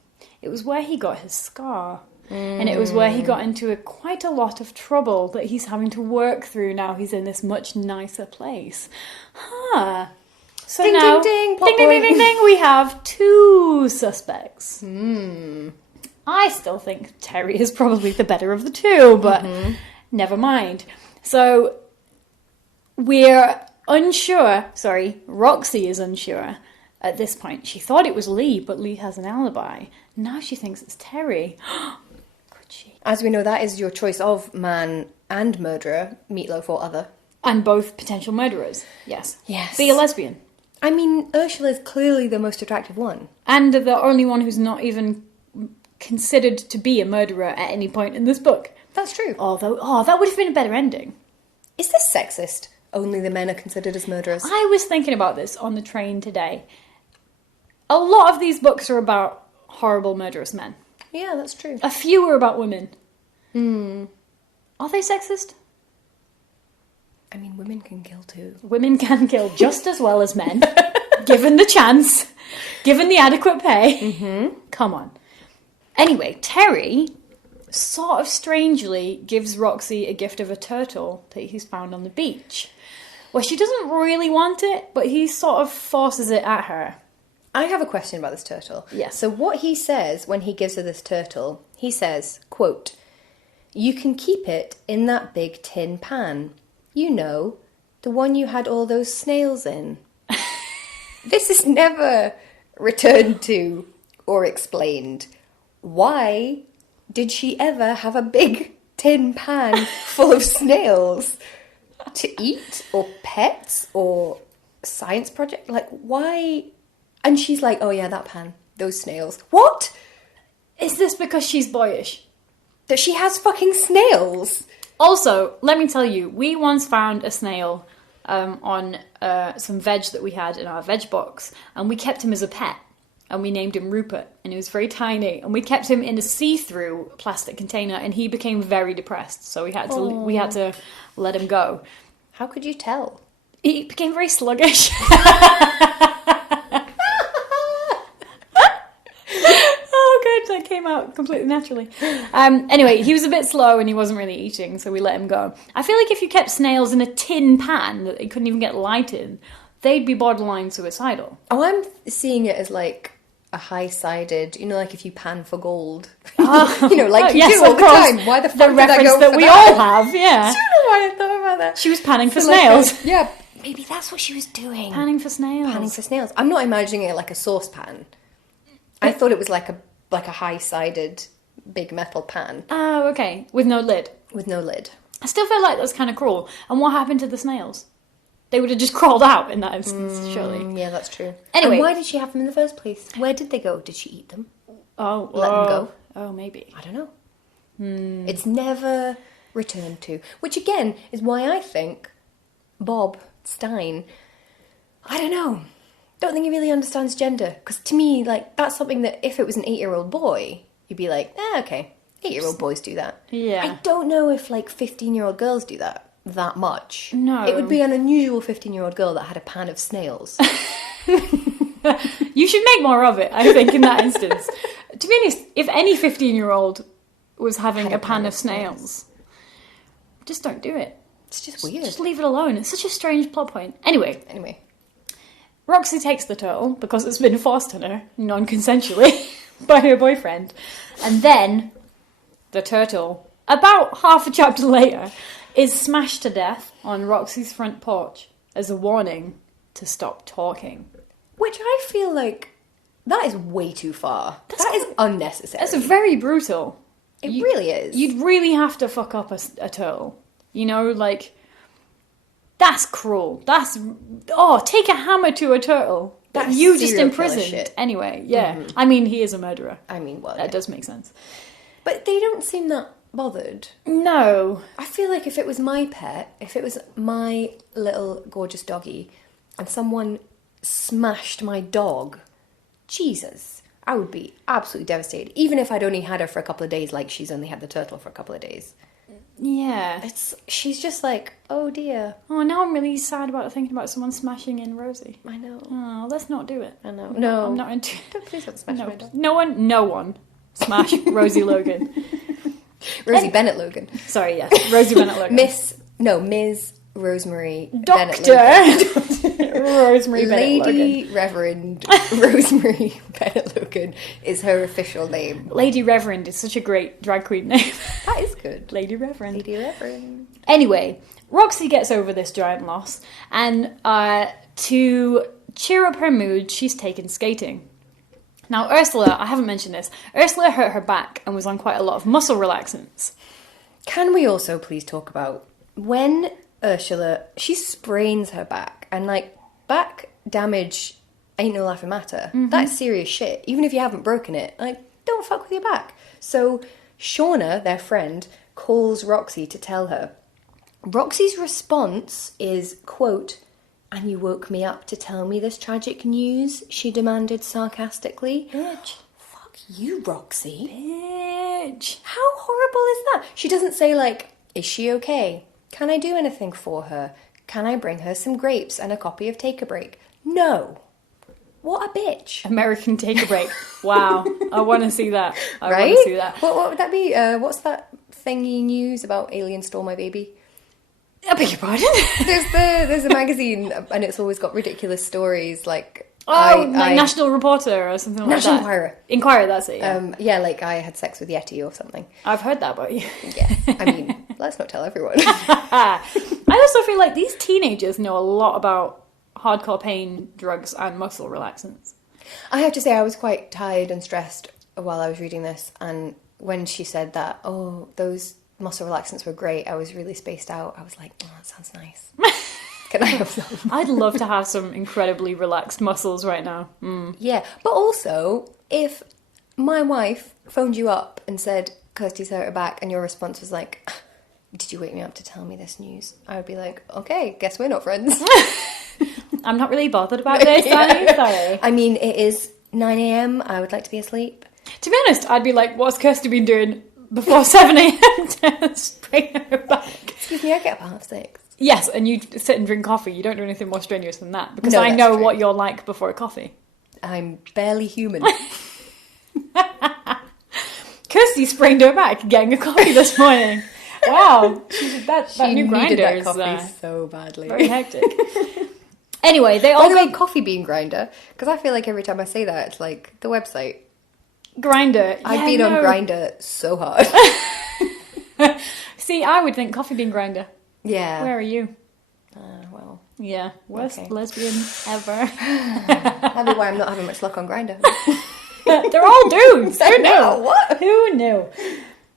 It was where he got his scar. And it was where he got into quite a lot of trouble that he's having to work through now he's in this much nicer place. Huh. So ding, now, ding, ding, ding, ding, ding, ding, we have 2 suspects. I still think Terry is probably the better of the 2, but never mind. So we're unsure. Sorry, Roxy is unsure at this point. She thought it was Lee, but Lee has an alibi. Now she thinks it's Terry. Could she? As we know, that is your choice of man and murderer, meatloaf or other. And both potential murderers. Yes. Yes. Be a lesbian. I mean, Ursula is clearly the most attractive one. And the only one who's not even considered to be a murderer at any point in this book. That's true. Although, that would have been a better ending. Is this sexist? Only the men are considered as murderers? I was thinking about this on the train today. A lot of these books are about horrible murderous men. Yeah, that's true. A few are about women. Are they sexist? I mean, women can kill too. Women can kill just as well as men, given the chance, given the adequate pay. Come on. Anyway, Terry sort of strangely gives Roxy a gift of a turtle that he's found on the beach. Well, she doesn't really want it, but he sort of forces it at her. I have a question about this turtle. Yes. So what he says when he gives her this turtle, he says, quote, "You can keep it in that big tin pan. You know, the one you had all those snails in." This is never returned to or explained. Why did she ever have a big tin pan full of snails? To eat or pets or science project? Like, why? And she's like, oh yeah, that pan, those snails. What? Is this because she's boyish? That she has fucking snails? Also, let me tell you, we once found a snail on some veg that we had in our veg box, and we kept him as a pet, and we named him Rupert, and he was very tiny, and we kept him in a see-through plastic container, and he became very depressed, so we had to let him go. How could you tell? He became very sluggish. That came out completely naturally. Anyway, he was a bit slow and he wasn't really eating, so we let him go. I feel like if you kept snails in a tin pan that they couldn't even get light in, they'd be borderline suicidal. Oh, I'm seeing it as like a high-sided, you know, like if you pan for gold. You know, like you do all the time. Why the fuck the did reference I go that for we that? all have, yeah. Do you know why I thought about that? She was panning for snails. Yeah, maybe that's what she was doing. Panning for snails. Panning for snails. I'm not imagining it like a saucepan. I thought it was like a high-sided big metal pan Oh, okay. With no lid. with no lid. I still feel like that's kind of cruel. And what happened to the snails? They would have just crawled out in that instance, surely. Yeah, that's true. Anyway. And why did she have them in the first place? Where did they go? Did she eat them? Oh, Let them go? Oh, maybe. I don't know. It's never returned to. Which, again, is why I think Bob Stine, I don't know, don't think he really understands gender. Because to me, like, that's something that if it was an 8-year-old boy, you'd be like, okay, 8-year-old boys do that. Yeah. I don't know if, like, 15-year-old girls do that much. No. It would be an unusual 15-year-old girl that had a pan of snails. You should make more of it, I think, in that instance. To be honest, if any 15-year-old was having a pan of snails, just don't do it. It's just weird. Just leave it alone. It's such a strange plot point. Anyway, Roxy takes the turtle because it's been forced on her, non-consensually, by her boyfriend. And then the turtle, about half a chapter later, is smashed to death on Roxy's front porch as a warning to stop talking. Which I feel like that is way too far. That is unnecessary. That's very brutal. It really is. You'd really have to fuck up a turtle. You know, like, that's cruel. Take a hammer to a turtle. That's you just serial killer imprisoned. shit. Anyway, yeah. I mean, he is a murderer. I mean, well, That does make sense. But they don't seem that bothered. No. I feel like if it was my pet, if it was my little gorgeous doggy, and someone smashed my dog, Jesus, I would be absolutely devastated. Even if I'd only had her for a couple of days, like she's only had the turtle for a couple of days. Yeah. She's just like, oh dear. Oh, now I'm really sad about thinking about someone smashing in Rosie. I know. Oh, let's not do it. I know. No. I'm not into it. Please don't smash my dog. No one smash Rosie Logan. Rosie Bennett Logan. Sorry, yes. Rosie Bennett Logan. Ms. Rosemary Bennett Doctor Logan. Rosemary Bennett Logan. Lady Reverend Rosemary Bennett Logan is her official name. Lady Reverend is such a great drag queen name. That is good. Lady Reverend. Lady Reverend. Anyway, Roxy gets over this giant loss, and to cheer up her mood, she's taken skating. Now, Ursula, I haven't mentioned this, Ursula hurt her back and was on quite a lot of muscle relaxants. Can we also please talk about when Ursula, she sprains her back, and like, back damage ain't no laughing matter. That's serious shit. Even if you haven't broken it, like, don't fuck with your back. So Shauna, their friend, calls Roxy to tell her. Roxy's response is, quote, "And you woke me up to tell me this tragic news?" she demanded sarcastically. Bitch. Fuck you, Roxy. Bitch. How horrible is that? She doesn't say, like, is she okay? Can I do anything for her? Can I bring her some grapes and a copy of Take a Break? No. What a bitch. American Take a Break. Wow. I want to see that. I Right? want to see that. What would that be? What's that thingy news about Alien Stole My Baby? I beg your pardon? There's a magazine, and it's always got ridiculous stories, like... National Reporter or something like National that. Enquirer. Enquirer, that's it, yeah. Yeah, like I had sex with Yeti or something. I've heard that about you. Yeah, I mean, let's not tell everyone. I also feel like these teenagers know a lot about hardcore pain, drugs, and muscle relaxants. I have to say, I was quite tired and stressed while I was reading this, and when she said that, oh, those muscle relaxants were great, I was really spaced out. I was like, oh, that sounds nice. Can I have some? I'd love to have some incredibly relaxed muscles right now. Yeah, but also, if my wife phoned you up and said, Kirsty's hurt her back, and your response was like, did you wake me up to tell me this news? I would be like, okay, guess we're not friends. I'm not really bothered about this, Stine. Sorry. I mean, it is 9 a.m. I would like to be asleep. To be honest, I'd be like, what's Kirsty been doing before 7 a.m. to spring her back? Excuse me, I get up at 6:30. Yes, and you sit and drink coffee. You don't do anything more strenuous than that. Because No, I that's know true. what you're like before a coffee. I'm barely human. Kirsty sprained her back getting a coffee this morning. Wow. That She new grinder needed that is coffee so badly. very hectic. Anyway, they By all the way, go... coffee bean grinder, because I feel like every time I say that, it's like the website. Grinder. I've been on Grinder so hard. See, I would think coffee bean grinder. Yeah. Where are you? Well, Yeah, worst Okay. lesbian ever. that'd be why I'm not having much luck on Grinder. They're all dudes. Who know, knew? what? Who knew?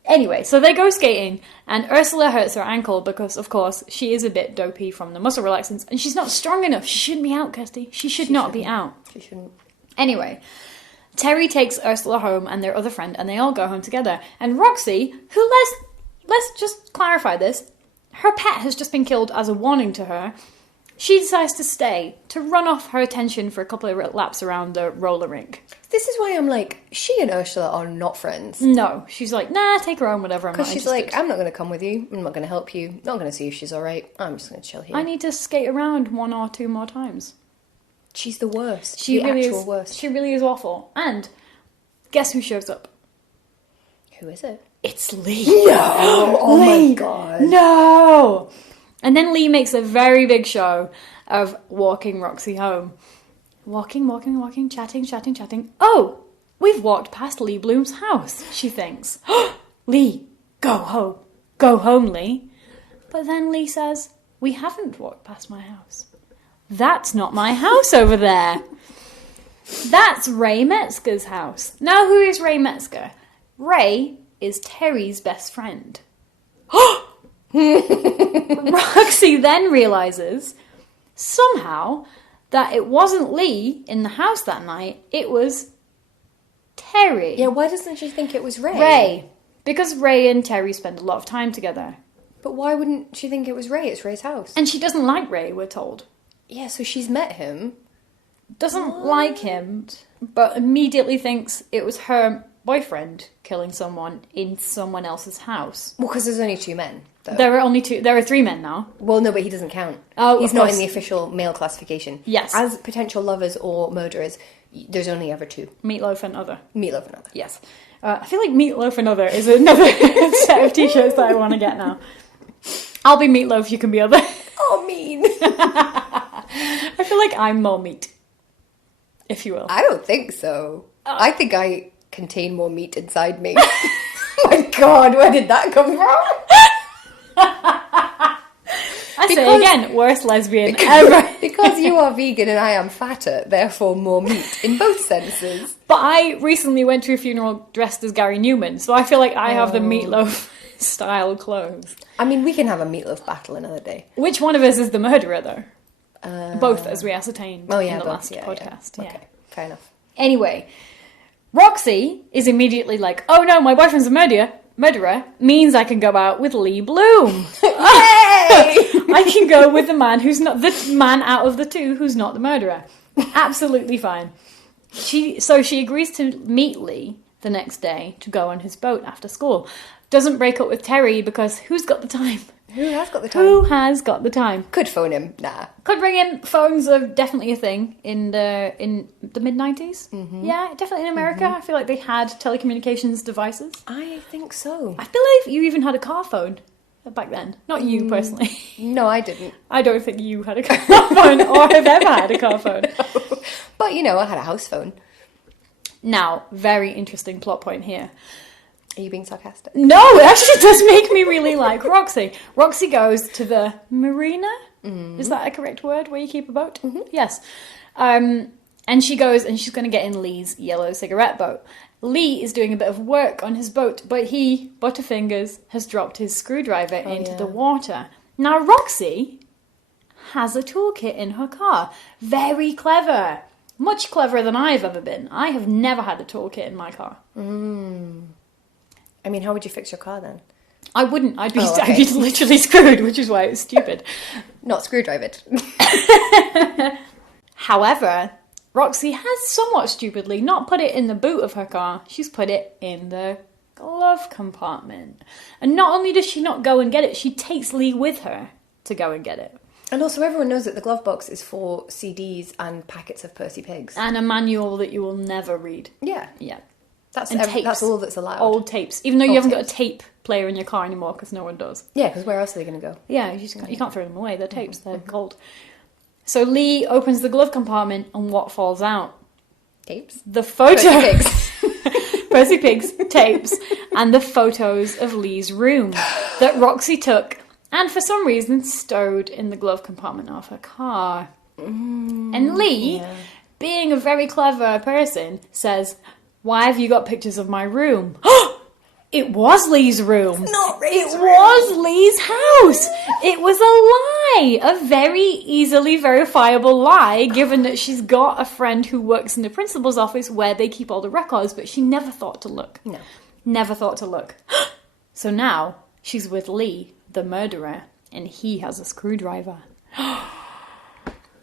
Anyway, so they go skating, and Ursula hurts her ankle because, of course, she is a bit dopey from the muscle relaxants, and she's not strong enough. She shouldn't be out, Kirsty. She should not be out. She shouldn't. Anyway, Terry takes Ursula home and their other friend, and they all go home together. And Roxy, who, let's just clarify this, her pet has just been killed as a warning to her. She decides to stay, to run off her attention for a couple of laps around the roller rink. This is why I'm like, she and Ursula are not friends. No, she's like, nah, take her home, whatever, I'm not Because she's interested. like, I'm not going to come with you. I'm not going to help you. Not going to see if she's all right. I'm just going to chill here. I need to skate around 1 or 2 more times. She's the worst. She the really actual is, worst. She really is awful. And guess who shows up? Who is it? It's Lee. No! Oh Lee. my god. No! And then Lee makes a very big show of walking Roxy home. Walking, chatting. Oh, we've walked past Lee Bloom's house, she thinks. Lee, go home. Go home, Lee. But then Lee says, we haven't walked past my house. That's not my house over there. That's Ray Metzger's house. Now, who is Ray Metzger? Ray is Terry's best friend. Roxy then realizes, somehow, that it wasn't Lee in the house that night, it was Terry. Yeah, why doesn't she think it was Ray? Ray. Because Ray and Terry spend a lot of time together. But why wouldn't she think it was Ray? It's Ray's house. And she doesn't like Ray, we're told. Yeah, so she's met him. Doesn't like him, but immediately thinks it was her boyfriend killing someone in someone else's house. Well, because there's only 2 men, though. There are 3 men now. Well, no, but he doesn't count. Oh, he's of not course. in the official male classification. Yes. As potential lovers or murderers, there's only ever 2. Meatloaf and Other. Meatloaf and Other. Yes. I feel like Meatloaf and Other is another set of t-shirts that I want to get now. I'll be Meatloaf, you can be Other. Oh, mean. I feel like I'm more meat, if you will. I don't think so. I think I contain more meat inside me. Oh my god, where did that come from? I say again, worst lesbian ever. Because you are vegan and I am fatter, therefore more meat, in both senses. But I recently went to a funeral dressed as Gary Newman, so I feel like I have the Meatloaf style clothes. I mean, we can have a meatloaf battle another day. Which one of us is the murderer, though? Both, as we ascertained in the last podcast. Yeah. Okay, fair enough. Anyway, Roxy is immediately like, oh no, my boyfriend's a murderer, means I can go out with Lee Bloom. Yay! I can go with the man who's not the man out of the 2 who's not the murderer. Absolutely fine. She agrees to meet Lee the next day to go on his boat after school. Doesn't break up with Terry because who's got the time? Who has got the time? Who has got the time? Could phone him. Nah. Could bring in. Phones are definitely a thing in the mid-90s. Mm-hmm. Yeah, definitely in America. Mm-hmm. I feel like they had telecommunications devices. I think so. I believe you even had a car phone back then. Not you personally. No, I didn't. I don't think you had a car phone or have ever had a car phone. No. But, you know, I had a house phone. Now, very interesting plot point here. Are you being sarcastic? No, it actually does make me really like Roxy. Roxy goes to the marina. Mm-hmm. Is that a correct word where you keep a boat? Mm-hmm. Yes. And she goes and she's going to get in Lee's yellow cigarette boat. Lee is doing a bit of work on his boat, but he, Butterfingers, has dropped his screwdriver into the water. Now, Roxy has a toolkit in her car. Very clever. Much cleverer than I've ever been. I have never had a toolkit in my car. I mean, how would you fix your car then? I wouldn't. I'd be literally screwed, which is why it's stupid. Not screwdriver it. However, Roxy has somewhat stupidly not put it in the boot of her car. She's put it in the glove compartment. And not only does she not go and get it, she takes Lee with her to go and get it. And also, everyone knows that the glove box is for CDs and packets of Percy Pigs. And a manual that you will never read. Yeah. Yeah. That's all that's allowed. Old tapes. Even though you haven't got a tape player in your car anymore, because no one does. Yeah, because where else are they going to go? Yeah, you can't throw them away. They're tapes. They're gold. So Lee opens the glove compartment, and what falls out? Tapes? The photo. Percy Pigs. Percy Pigs tapes and the photos of Lee's room that Roxy took and for some reason stowed in the glove compartment of her car. And Lee, being a very clever person, says, Why have you got pictures of my room? It was Lee's room. It's not Ray's It room. was Lee's house. It was a lie. A very easily verifiable lie, given that she's got a friend who works in the principal's office where they keep all the records, but she never thought to look. No. Never thought to look. So now she's with Lee, the murderer, and he has a screwdriver.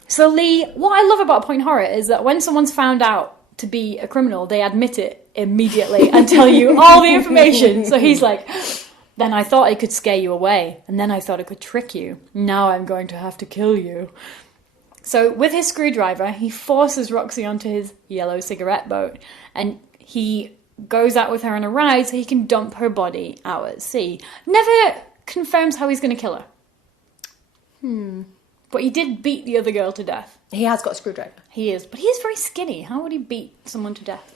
So Lee, what I love about Point Horror is that when someone's found out to be a criminal, they admit it immediately and tell you all the information. So he's like, then I thought I could scare you away, and then I thought I could trick you. Now I'm going to have to kill you. So with his screwdriver, he forces Roxy onto his yellow cigarette boat, and he goes out with her on a ride so he can dump her body out at sea. Never confirms how he's going to kill her. But he did beat the other girl to death. He has got a screwdriver. He is. But he is very skinny. How would he beat someone to death?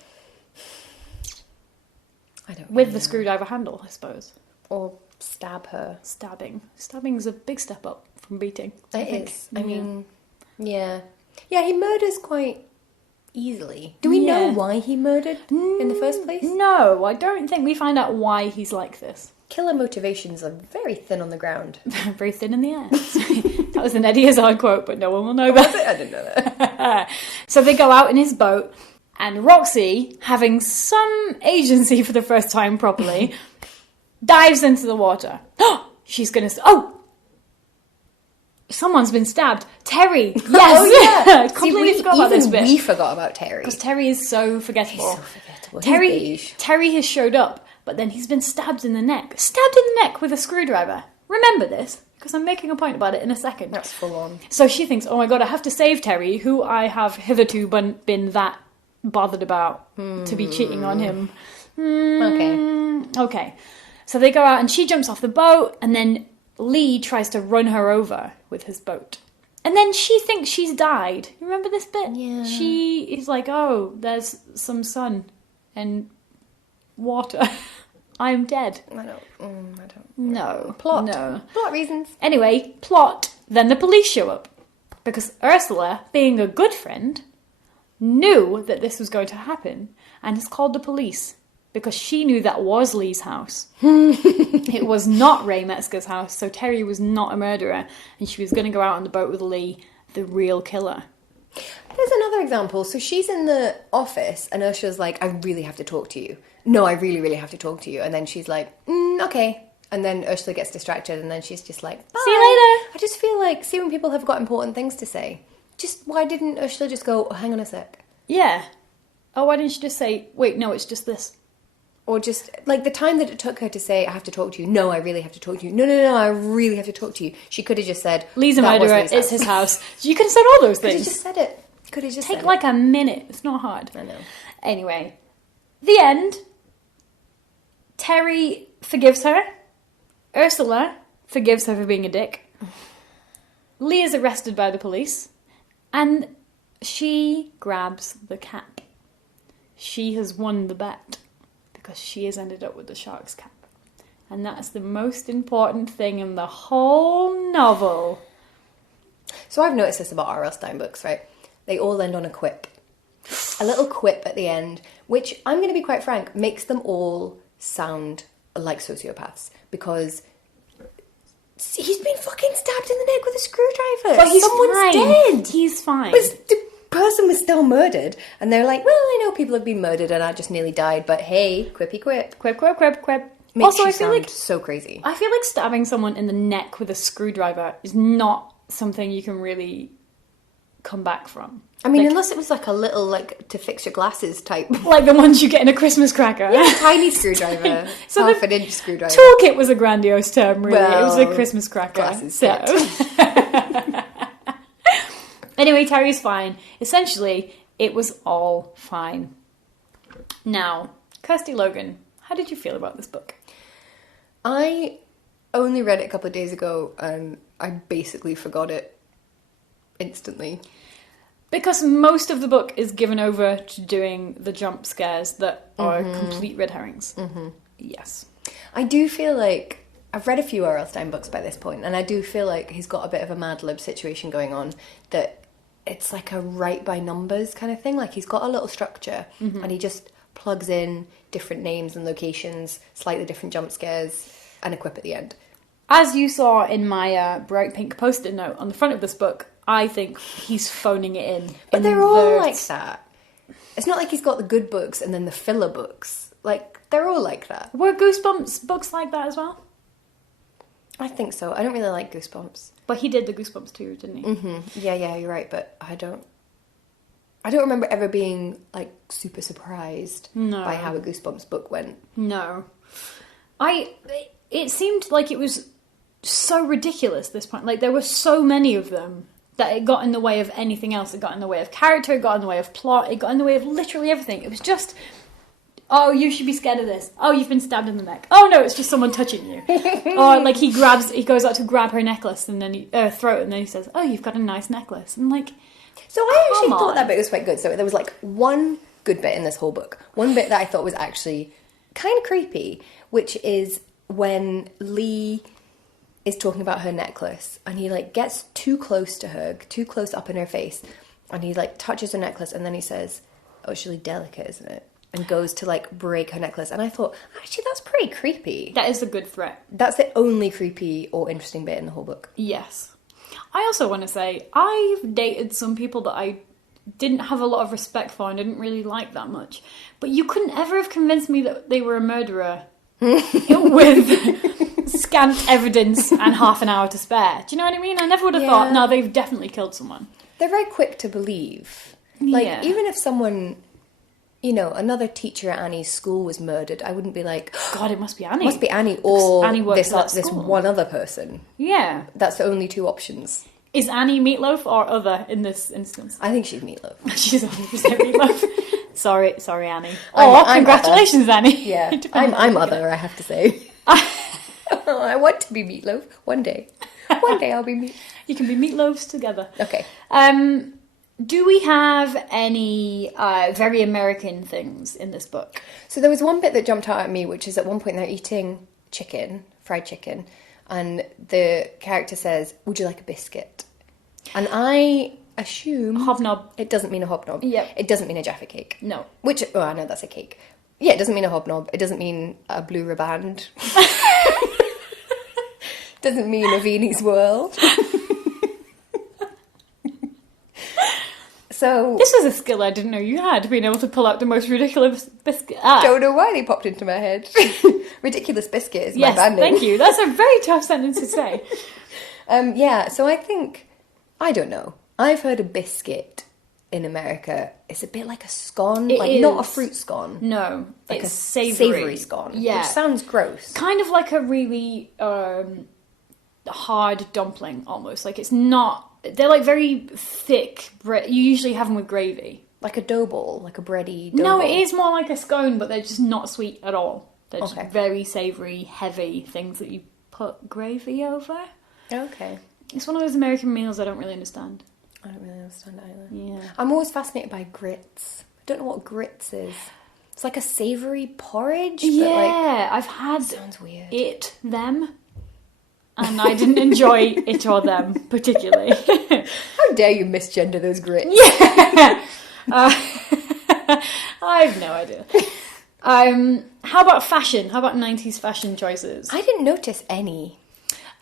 I don't know. With the screwdriver handle, I suppose. Or stab her. Stabbing. Stabbing is a big step up from beating. It is. I mean, yeah. Yeah, he murders quite easily. Do we know why he murdered in the first place? No, I don't think we find out why he's like this. Killer motivations are very thin on the ground. Very thin in the air. That was an Eddie Izzard quote, but no one will know that. I didn't know that. So they go out in his boat, and Roxy, having some agency for the first time properly, dives into the water. She's gonna... Someone's been stabbed. Terry! Yes! Oh, yeah! Completely forgot about this bit. We forgot about Terry. Because Terry is so forgettable. He's so forgettable. Terry has showed up, but then he's been stabbed in the neck. Stabbed in the neck with a screwdriver. Remember this, because I'm making a point about it in a second. That's full on. So she thinks, oh my god, I have to save Terry, who I have hitherto been that bothered about to be cheating on him. Okay. So they go out and she jumps off the boat, and then Lee tries to run her over with his boat. And then she thinks she's died. You remember this bit? Yeah. She is like, oh, there's some sun and water. I'm dead. I don't. No. Plot. No. Plot reasons. Anyway, plot. Then the police show up. Because Ursula, being a good friend, knew that this was going to happen and has called the police. Because she knew that was Lee's house. It was not Ray Metzger's house, so Terry was not a murderer, and she was going to go out on the boat with Lee, the real killer. There's another example. So she's in the office, and Ursula's like, I really have to talk to you. No, I really, really have to talk to you. And then she's like, okay. And then Ursula gets distracted, and then she's just like, bye. See you later. I just feel like, see when people have got important things to say, just why didn't Ursula just go, hang on a sec? Yeah. Oh, why didn't she just say, wait, no, it's just this? Or just, like, the time that it took her to say, I have to talk to you. No, I really have to talk to you. No, I really have to talk to you. She could have just said, Lee's a murderer, it's his house. You could have said all those things. Could have just said it. Could have just Take said like a minute. It's not hard. I know. Anyway, the end. Terry forgives her. Ursula forgives her for being a dick. Lee is arrested by the police. And she grabs the cap. She has won the bet. Because she has ended up with the shark's cap. And that's the most important thing in the whole novel. So I've noticed this about R.L. Stine books, right? They all end on a quip. A little quip at the end, which, I'm going to be quite frank, makes them all sound like sociopaths. Because he's been fucking stabbed in the neck with a screwdriver. But he's Someone's fine. dead. He's fine. But the person was still murdered. And they're like, well, I know people have been murdered and I just nearly died. But hey, quippy quip. Quip, quip, quip, quip. Makes Also, you I feel sound like so crazy. I feel like stabbing someone in the neck with a screwdriver is not something you can really come back from. I mean, like, unless it was like a little, like, to fix your glasses type. like the ones you get in a Christmas cracker. Yeah, tiny screwdriver. So half the an inch screwdriver. Toolkit was a grandiose term, really. Well, it was a Christmas cracker. glasses So. fit. Anyway, Terry's fine. Essentially, it was all fine. Now, Kirsty Logan, how did you feel about this book? I only read it a couple of days ago and I basically forgot it instantly. Because most of the book is given over to doing the jump scares that are complete red herrings. Mm-hmm. Yes. I do feel like, I've read a few R.L. Stine books by this point, and I do feel like he's got a bit of a Mad Lib situation going on, that it's like a write by numbers kind of thing. Like, he's got a little structure, and he just plugs in different names and locations, slightly different jump scares, and a quip at the end. As you saw in my bright pink post-it note on the front of this book, I think he's phoning it in. But they're all like that. It's not like he's got the good books and then the filler books. Like, they're all like that. Were Goosebumps books like that as well? I think so. I don't really like Goosebumps. But he did the Goosebumps too, didn't he? Mm-hmm. Yeah, you're right. But I don't remember ever being, like, super surprised by how a Goosebumps book went. No. It seemed like it was so ridiculous at this point. Like, there were so many of them that it got in the way of anything else. It got in the way of character, it got in the way of plot, it got in the way of literally everything. It was just, oh, you should be scared of this. Oh, you've been stabbed in the neck. Oh no, it's just someone touching you. Or like he goes out to grab her necklace and then throat, and then he says, oh, you've got a nice necklace. And like, so I actually thought that bit was quite good. So there was like one good bit in this whole book. One bit that I thought was actually kind of creepy, which is when Lee is talking about her necklace and he like gets too close to her, too close up in her face, and he like touches her necklace and then he says, oh, it's really delicate, isn't it? And goes to like break her necklace. And I thought, actually, that's pretty creepy. That is a good threat. That's the only creepy or interesting bit in the whole book. Yes. I also want to say, I've dated some people that I didn't have a lot of respect for and didn't really like that much. But you couldn't ever have convinced me that they were a murderer with scant evidence and half an hour to spare. Do you know what I mean? I never would have thought, no, they've definitely killed someone. They're very quick to believe. Like, even if someone, you know, another teacher at Annie's school was murdered, I wouldn't be like, God, it must be Annie. It must be Annie or Annie this one other person. Yeah. That's the only two options. Is Annie Meatloaf or other in this instance? I think she's Meatloaf. She's 100% Meatloaf. Sorry, Annie. I'm congratulations, other. Annie. Yeah, I'm other, I have to say. I want to be Meatloaf one day. One day I'll be Meatloaf. You can be meatloafs together. Okay. Do we have any very American things in this book? So there was one bit that jumped out at me, which is at one point they're eating chicken, fried chicken, and the character says, would you like a biscuit? And I assume... Hobnob. It doesn't mean a hobnob. Yep. It doesn't mean a Jaffa cake. No. Which, oh, I know that's a cake. Yeah, it doesn't mean a hobnob. It doesn't mean a blue riband. Doesn't mean a Viennese World. So this is a skill I didn't know you had, being able to pull out the most ridiculous biscuit. Don't know why they popped into my head. Ridiculous biscuit is my band name. Thank you. That's a very tough sentence to say. Yeah, so I think, I don't know. I've heard a biscuit in America. It's a bit like a scone, not a fruit scone. No, like it's a savoury scone. Yeah, which sounds gross. Kind of like a really hard dumpling, almost. Like it's not. They're like very thick bread. You usually have them with gravy. Like a dough ball, like a bready dough No, ball. it is more like a scone, but they're just not sweet at all. They're just Okay. very savoury, heavy things that you put gravy over. Okay. It's one of those American meals I don't really understand. I don't really understand either. Yeah. I'm always fascinated by grits. I don't know what grits is. It's like a savoury porridge. Yeah, I've had sounds weird. them, and I didn't enjoy it or them particularly. How dare you misgender those grits? Yeah. I have no idea. How about fashion? How about 90s fashion choices? I didn't notice any.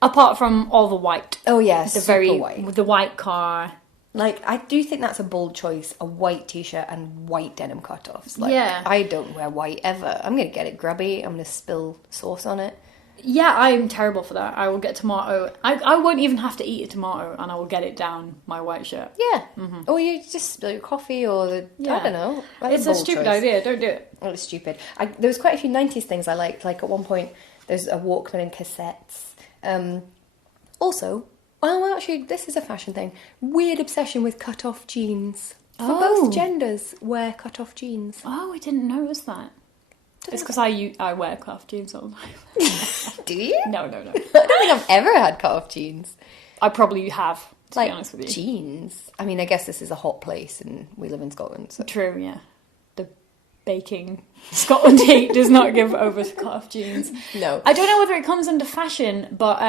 Apart from all the white. Oh yes, the super white. With the white car. Like, I do think that's a bold choice, a white t-shirt and white denim cutoffs. Like, yeah. I don't wear white ever. I'm going to get it grubby. I'm going to spill sauce on it. Yeah, I'm terrible for that. I will get tomato. I won't even have to eat a tomato and I will get it down my white shirt. Yeah. Mm-hmm. Or you just spill your coffee or I don't know. It's a stupid idea. Don't do it. Oh, it's stupid. There was quite a few 90s things I liked. Like, at one point, there's a Walkman and cassettes. Also, well, actually, this is a fashion thing. Weird obsession with cut-off jeans. For both genders wear cut-off jeans. Oh, I didn't notice that. It's because I wear cut-off jeans all the time. Do you? No. I don't think I've ever had cut-off jeans. I probably have, to be honest with you. Jeans? I mean, I guess this is a hot place and we live in Scotland. So. True, yeah. The baking Scotland heat does not give over to cut-off jeans. No. I don't know whether it comes under fashion, but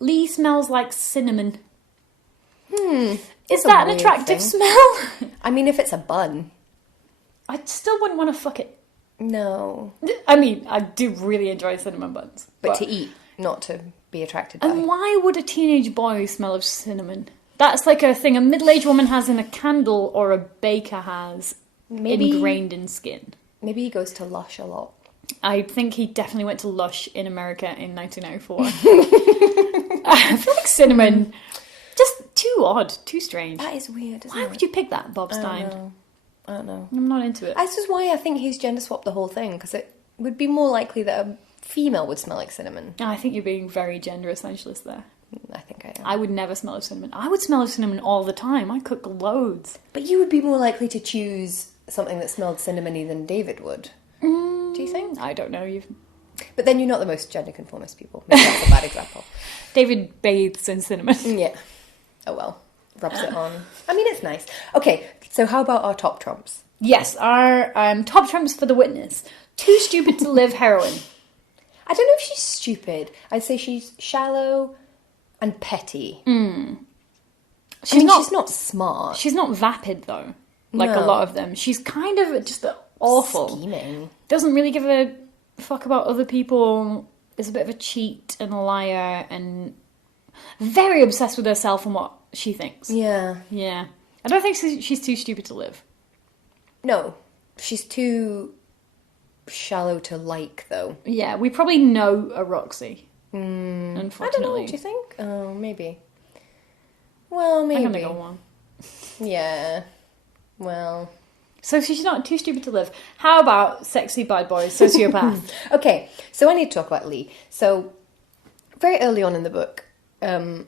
Lee smells like cinnamon. Is that an attractive smell? I mean, if it's a bun. I still wouldn't want to fuck it. No. I mean, I do really enjoy cinnamon buns. But to eat, not to be attracted by. And why would a teenage boy smell of cinnamon? That's like a thing a middle-aged woman has in a candle or a baker has ingrained in skin. Maybe he goes to Lush a lot. I think he definitely went to Lush in America in 1994. I feel like cinnamon, just too odd, too strange. That is weird, isn't it? Why would you pick that, Bob Stine? I don't know. I'm not into it. This is why I think he's gender swapped the whole thing, because it would be more likely that a female would smell like cinnamon. I think you're being very gender essentialist there. I think I am. I would never smell of cinnamon. I would smell of cinnamon all the time. I cook loads. But you would be more likely to choose something that smelled cinnamony than David would. Do you think? I don't know. But then you're not the most gender conformist people. Maybe that's a bad example. David bathes in cinnamon. Yeah. Oh well. Rubs it on. I mean, it's nice. Okay, so how about our top trumps? Yes, our top trumps for the witness. Too stupid to live heroine. I don't know if she's stupid. I'd say she's shallow and petty. She's not smart. She's not vapid, though, like a No. lot of them. She's kind of just awful. Scheming. Doesn't really give a fuck about other people. Is a bit of a cheat and a liar and very obsessed with herself and what she thinks. Yeah. Yeah. I don't think she's too stupid to live. No. She's too shallow to like, though. Yeah, we probably know a Roxy. Unfortunately. I don't know, do you think? Oh, maybe. Well, maybe. I'm gonna go one. Yeah. Well. So she's not too stupid to live. How about sexy bad boy, sociopath? Okay, so I need to talk about Lee. So, very early on in the book, when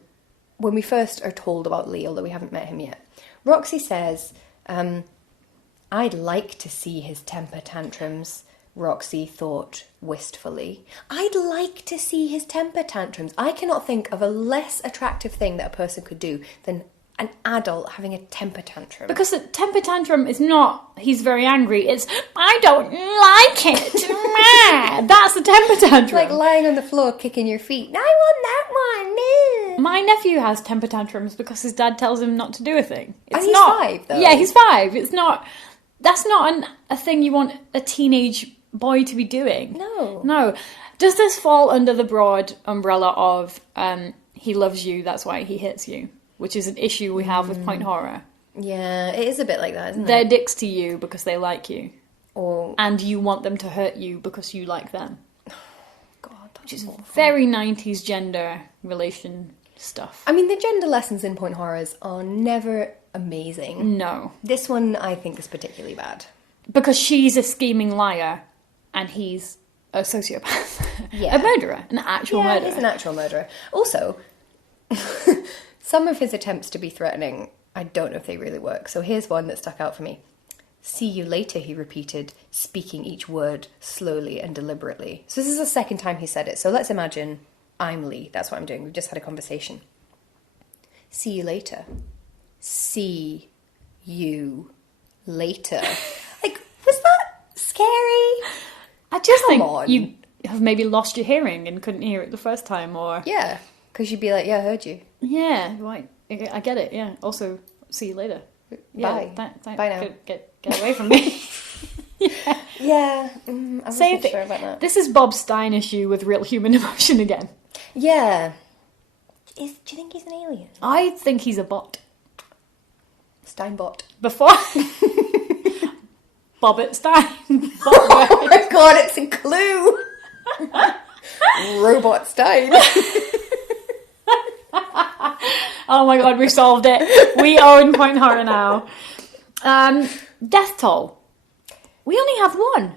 we first are told about Lee, although we haven't met him yet, Roxy says, I'd like to see his temper tantrums, Roxy thought wistfully. I'd like to see his temper tantrums. I cannot think of a less attractive thing that a person could do than an adult having a temper tantrum. Because a temper tantrum is not, he's very angry, it's, I don't like it. That's a temper tantrum. Like lying on the floor kicking your feet. I want that one. No. My nephew has temper tantrums because his dad tells him not to do a thing. It's And he's not, 5, though. Yeah, he's 5. It's not, that's not a thing you want a teenage boy to be doing. No. Does this fall under the broad umbrella of he loves you, that's why he hits you? Which is an issue we have with point horror. Yeah, it is a bit like that, isn't They're it? dicks to you because they like you. Or And you want them to hurt you because you like them. God, Which is very 90s gender relation stuff. I mean, the gender lessons in point horrors are never amazing. No. This one, I think, is particularly bad. Because she's a scheming liar and he's a sociopath. Yeah. A murderer. An actual murderer. He's an actual murderer. Also, some of his attempts to be threatening, I don't know if they really work. So here's one that stuck out for me. See you later, he repeated, speaking each word slowly and deliberately. So this is the second time he said it. So let's imagine I'm Lee. That's what I'm doing. We've just had a conversation. See you later. See you later. Like, was that scary? I just Come think on. you have maybe lost your hearing and couldn't hear it the first time, or... Yeah, because you'd be like, yeah, I heard you. Yeah, right. I get it, yeah. Also, see you later. Yeah, Bye. Bye now. Get away from me. Yeah. Yeah, I wasn't sure about that. This is Bob Stine issue with real human emotion again. Yeah. Do you think he's an alien? I think he's a bot. Steinbot. Before... Bobbit Stine. Oh my god, it's a clue! Robot Stein. Oh my god, we solved it. We own point horror now. Death toll. We only have one.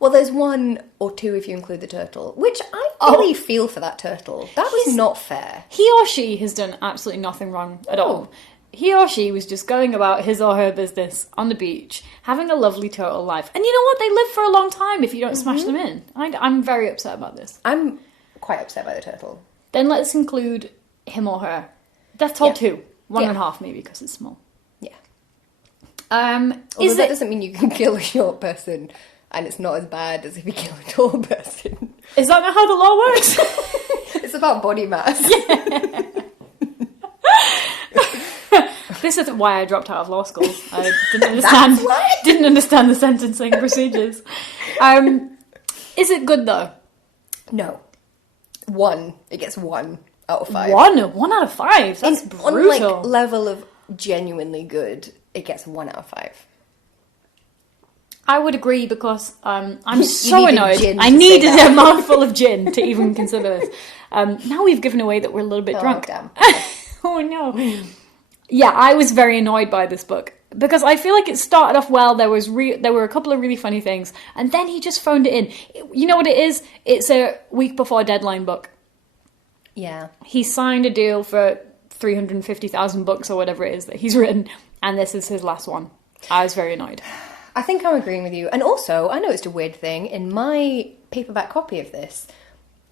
Well, there's 1 or 2 if you include the turtle, which I really feel for that turtle. That was not fair. He or she has done absolutely nothing wrong at all. He or she was just going about his or her business on the beach, having a lovely turtle life. And you know what? They live for a long time if you don't smash them in. I'm very upset about this. I'm quite upset by the turtle. Then let's include him or her. Death toll 2. 1.5 Yeah. maybe because it's small. Yeah. Is that it... doesn't mean you can kill a short person, and it's not as bad as if you kill a tall person. Is that not how the law works? It's about body mass. This is why I dropped out of law school. I didn't understand the sentencing procedures. Is it good though? No. 1. It gets 1 out of 5. 1 out of 5. That's brutal. On like level of genuinely good, it gets 1 out of 5. I would agree because I'm so needed annoyed. gin to I say needed that. a mouthful of gin to even consider this. Now we've given away that we're a little bit drunk. Damn. Oh no. Yeah, I was very annoyed by this book because I feel like it started off well. There were a couple of really funny things, and then he just phoned it in. You know what it is? It's a week before deadline book. Yeah. He signed a deal for 350,000 books or whatever it is that he's written, and this is his last one. I was very annoyed. I think I'm agreeing with you. And also, I noticed a weird thing. In my paperback copy of this,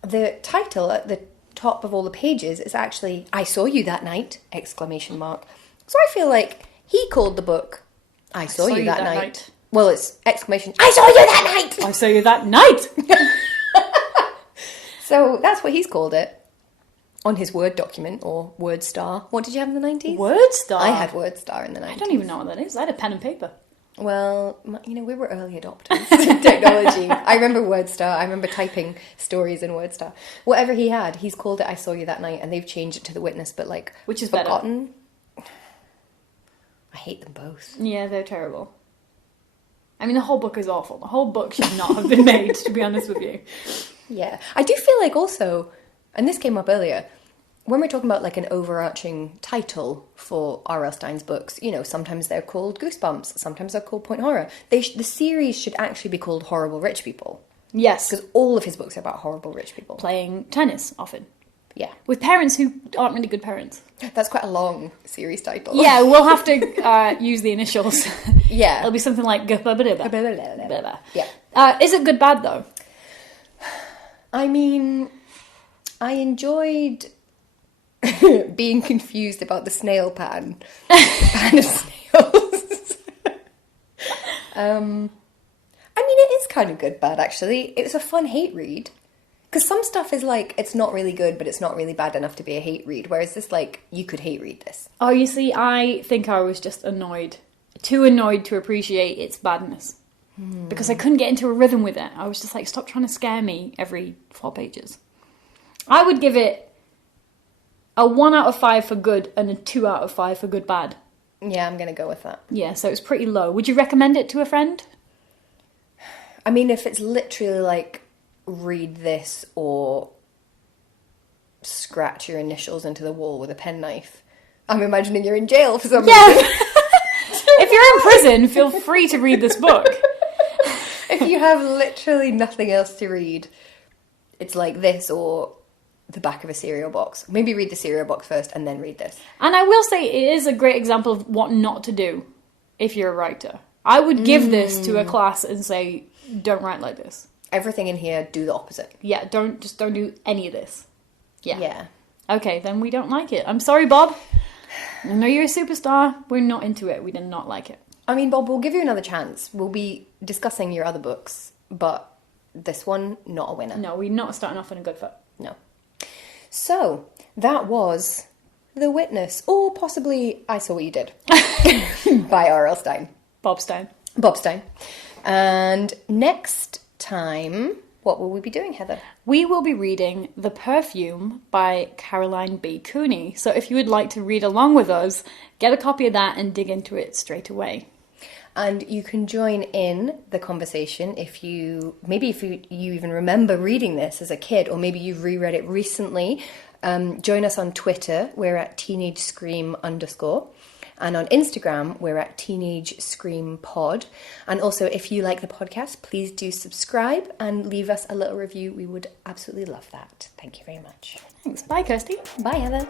the title at the top of all the pages is actually, I Saw You That Night, ! So I feel like he called the book, I Saw You That Night. Well, it's exclamation, I saw you that night! I saw you that night! So that's what he's called it. On his Word document, or Word Star. What did you have in the 90s? Word Star? I had Word Star in the 90s. I don't even know what that is. I had a pen and paper. Well, we were early adopters to technology. I remember WordStar. I remember typing stories in WordStar. Whatever he had, he's called it I Saw You That Night, and they've changed it to The Witness, but like, which is forgotten. Better. I hate them both. Yeah, they're terrible. I mean, the whole book is awful. The whole book should not have been made, to be honest with you. Yeah. I do feel like also, and this came up earlier, when we're talking about like an overarching title for R.L. Stine's books, sometimes they're called Goosebumps, sometimes they're called Point Horror. The series should actually be called Horrible Rich People. Yes. Because all of his books are about horrible rich people. Playing tennis, often. Yeah. With parents who aren't really good parents. That's quite a long series title. Yeah, we'll have to use the initials. Yeah. It'll be something like... Yeah. Is it good, bad, though? I mean, I enjoyed... being confused about the snail pan. The pan of snails. I mean, it is kind of good bad, actually. It was a fun hate read. Because some stuff is like, it's not really good, but it's not really bad enough to be a hate read. Whereas this, like, you could hate read this. Oh, you see, I think I was just annoyed. Too annoyed to appreciate its badness. Because I couldn't get into a rhythm with it. I was just like, stop trying to scare me every 4 pages. I would give it a 1 out of 5 for good and a 2 out of 5 for good bad. Yeah, I'm going to go with that. Yeah, so it's pretty low. Would you recommend it to a friend? I mean, if it's literally like, read this or scratch your initials into the wall with a penknife, I'm imagining you're in jail for some reason. If you're in prison, feel free to read this book. If you have literally nothing else to read, it's like this or... the back of a cereal box. Maybe read the cereal box first and then read this. And I will say it is a great example of what not to do if you're a writer. I would give this to a class and say, don't write like this. Everything in here, do the opposite. Yeah, don't do any of this. Yeah. Yeah. Okay, then we don't like it. I'm sorry, Bob. I know you're a superstar. We're not into it. We did not like it. I mean, Bob, we'll give you another chance. We'll be discussing your other books, but this one, not a winner. No, we're not starting off on a good foot. No. So, that was The Witness, or possibly I Saw What You Did, by R.L. Stine. Bob Stine. Bob Stine. And next time, what will we be doing, Heather? We will be reading The Perfume by Caroline B. Cooney. So if you would like to read along with us, get a copy of that and dig into it straight away. And you can join in the conversation if you even remember reading this as a kid, or maybe you've reread it recently. Join us on Twitter. We're at @TeenageScream_. And on Instagram, we're at TeenageScreamPod. And also, if you like the podcast, please do subscribe and leave us a little review. We would absolutely love that. Thank you very much. Thanks. Bye, Kirsty. Bye, Heather.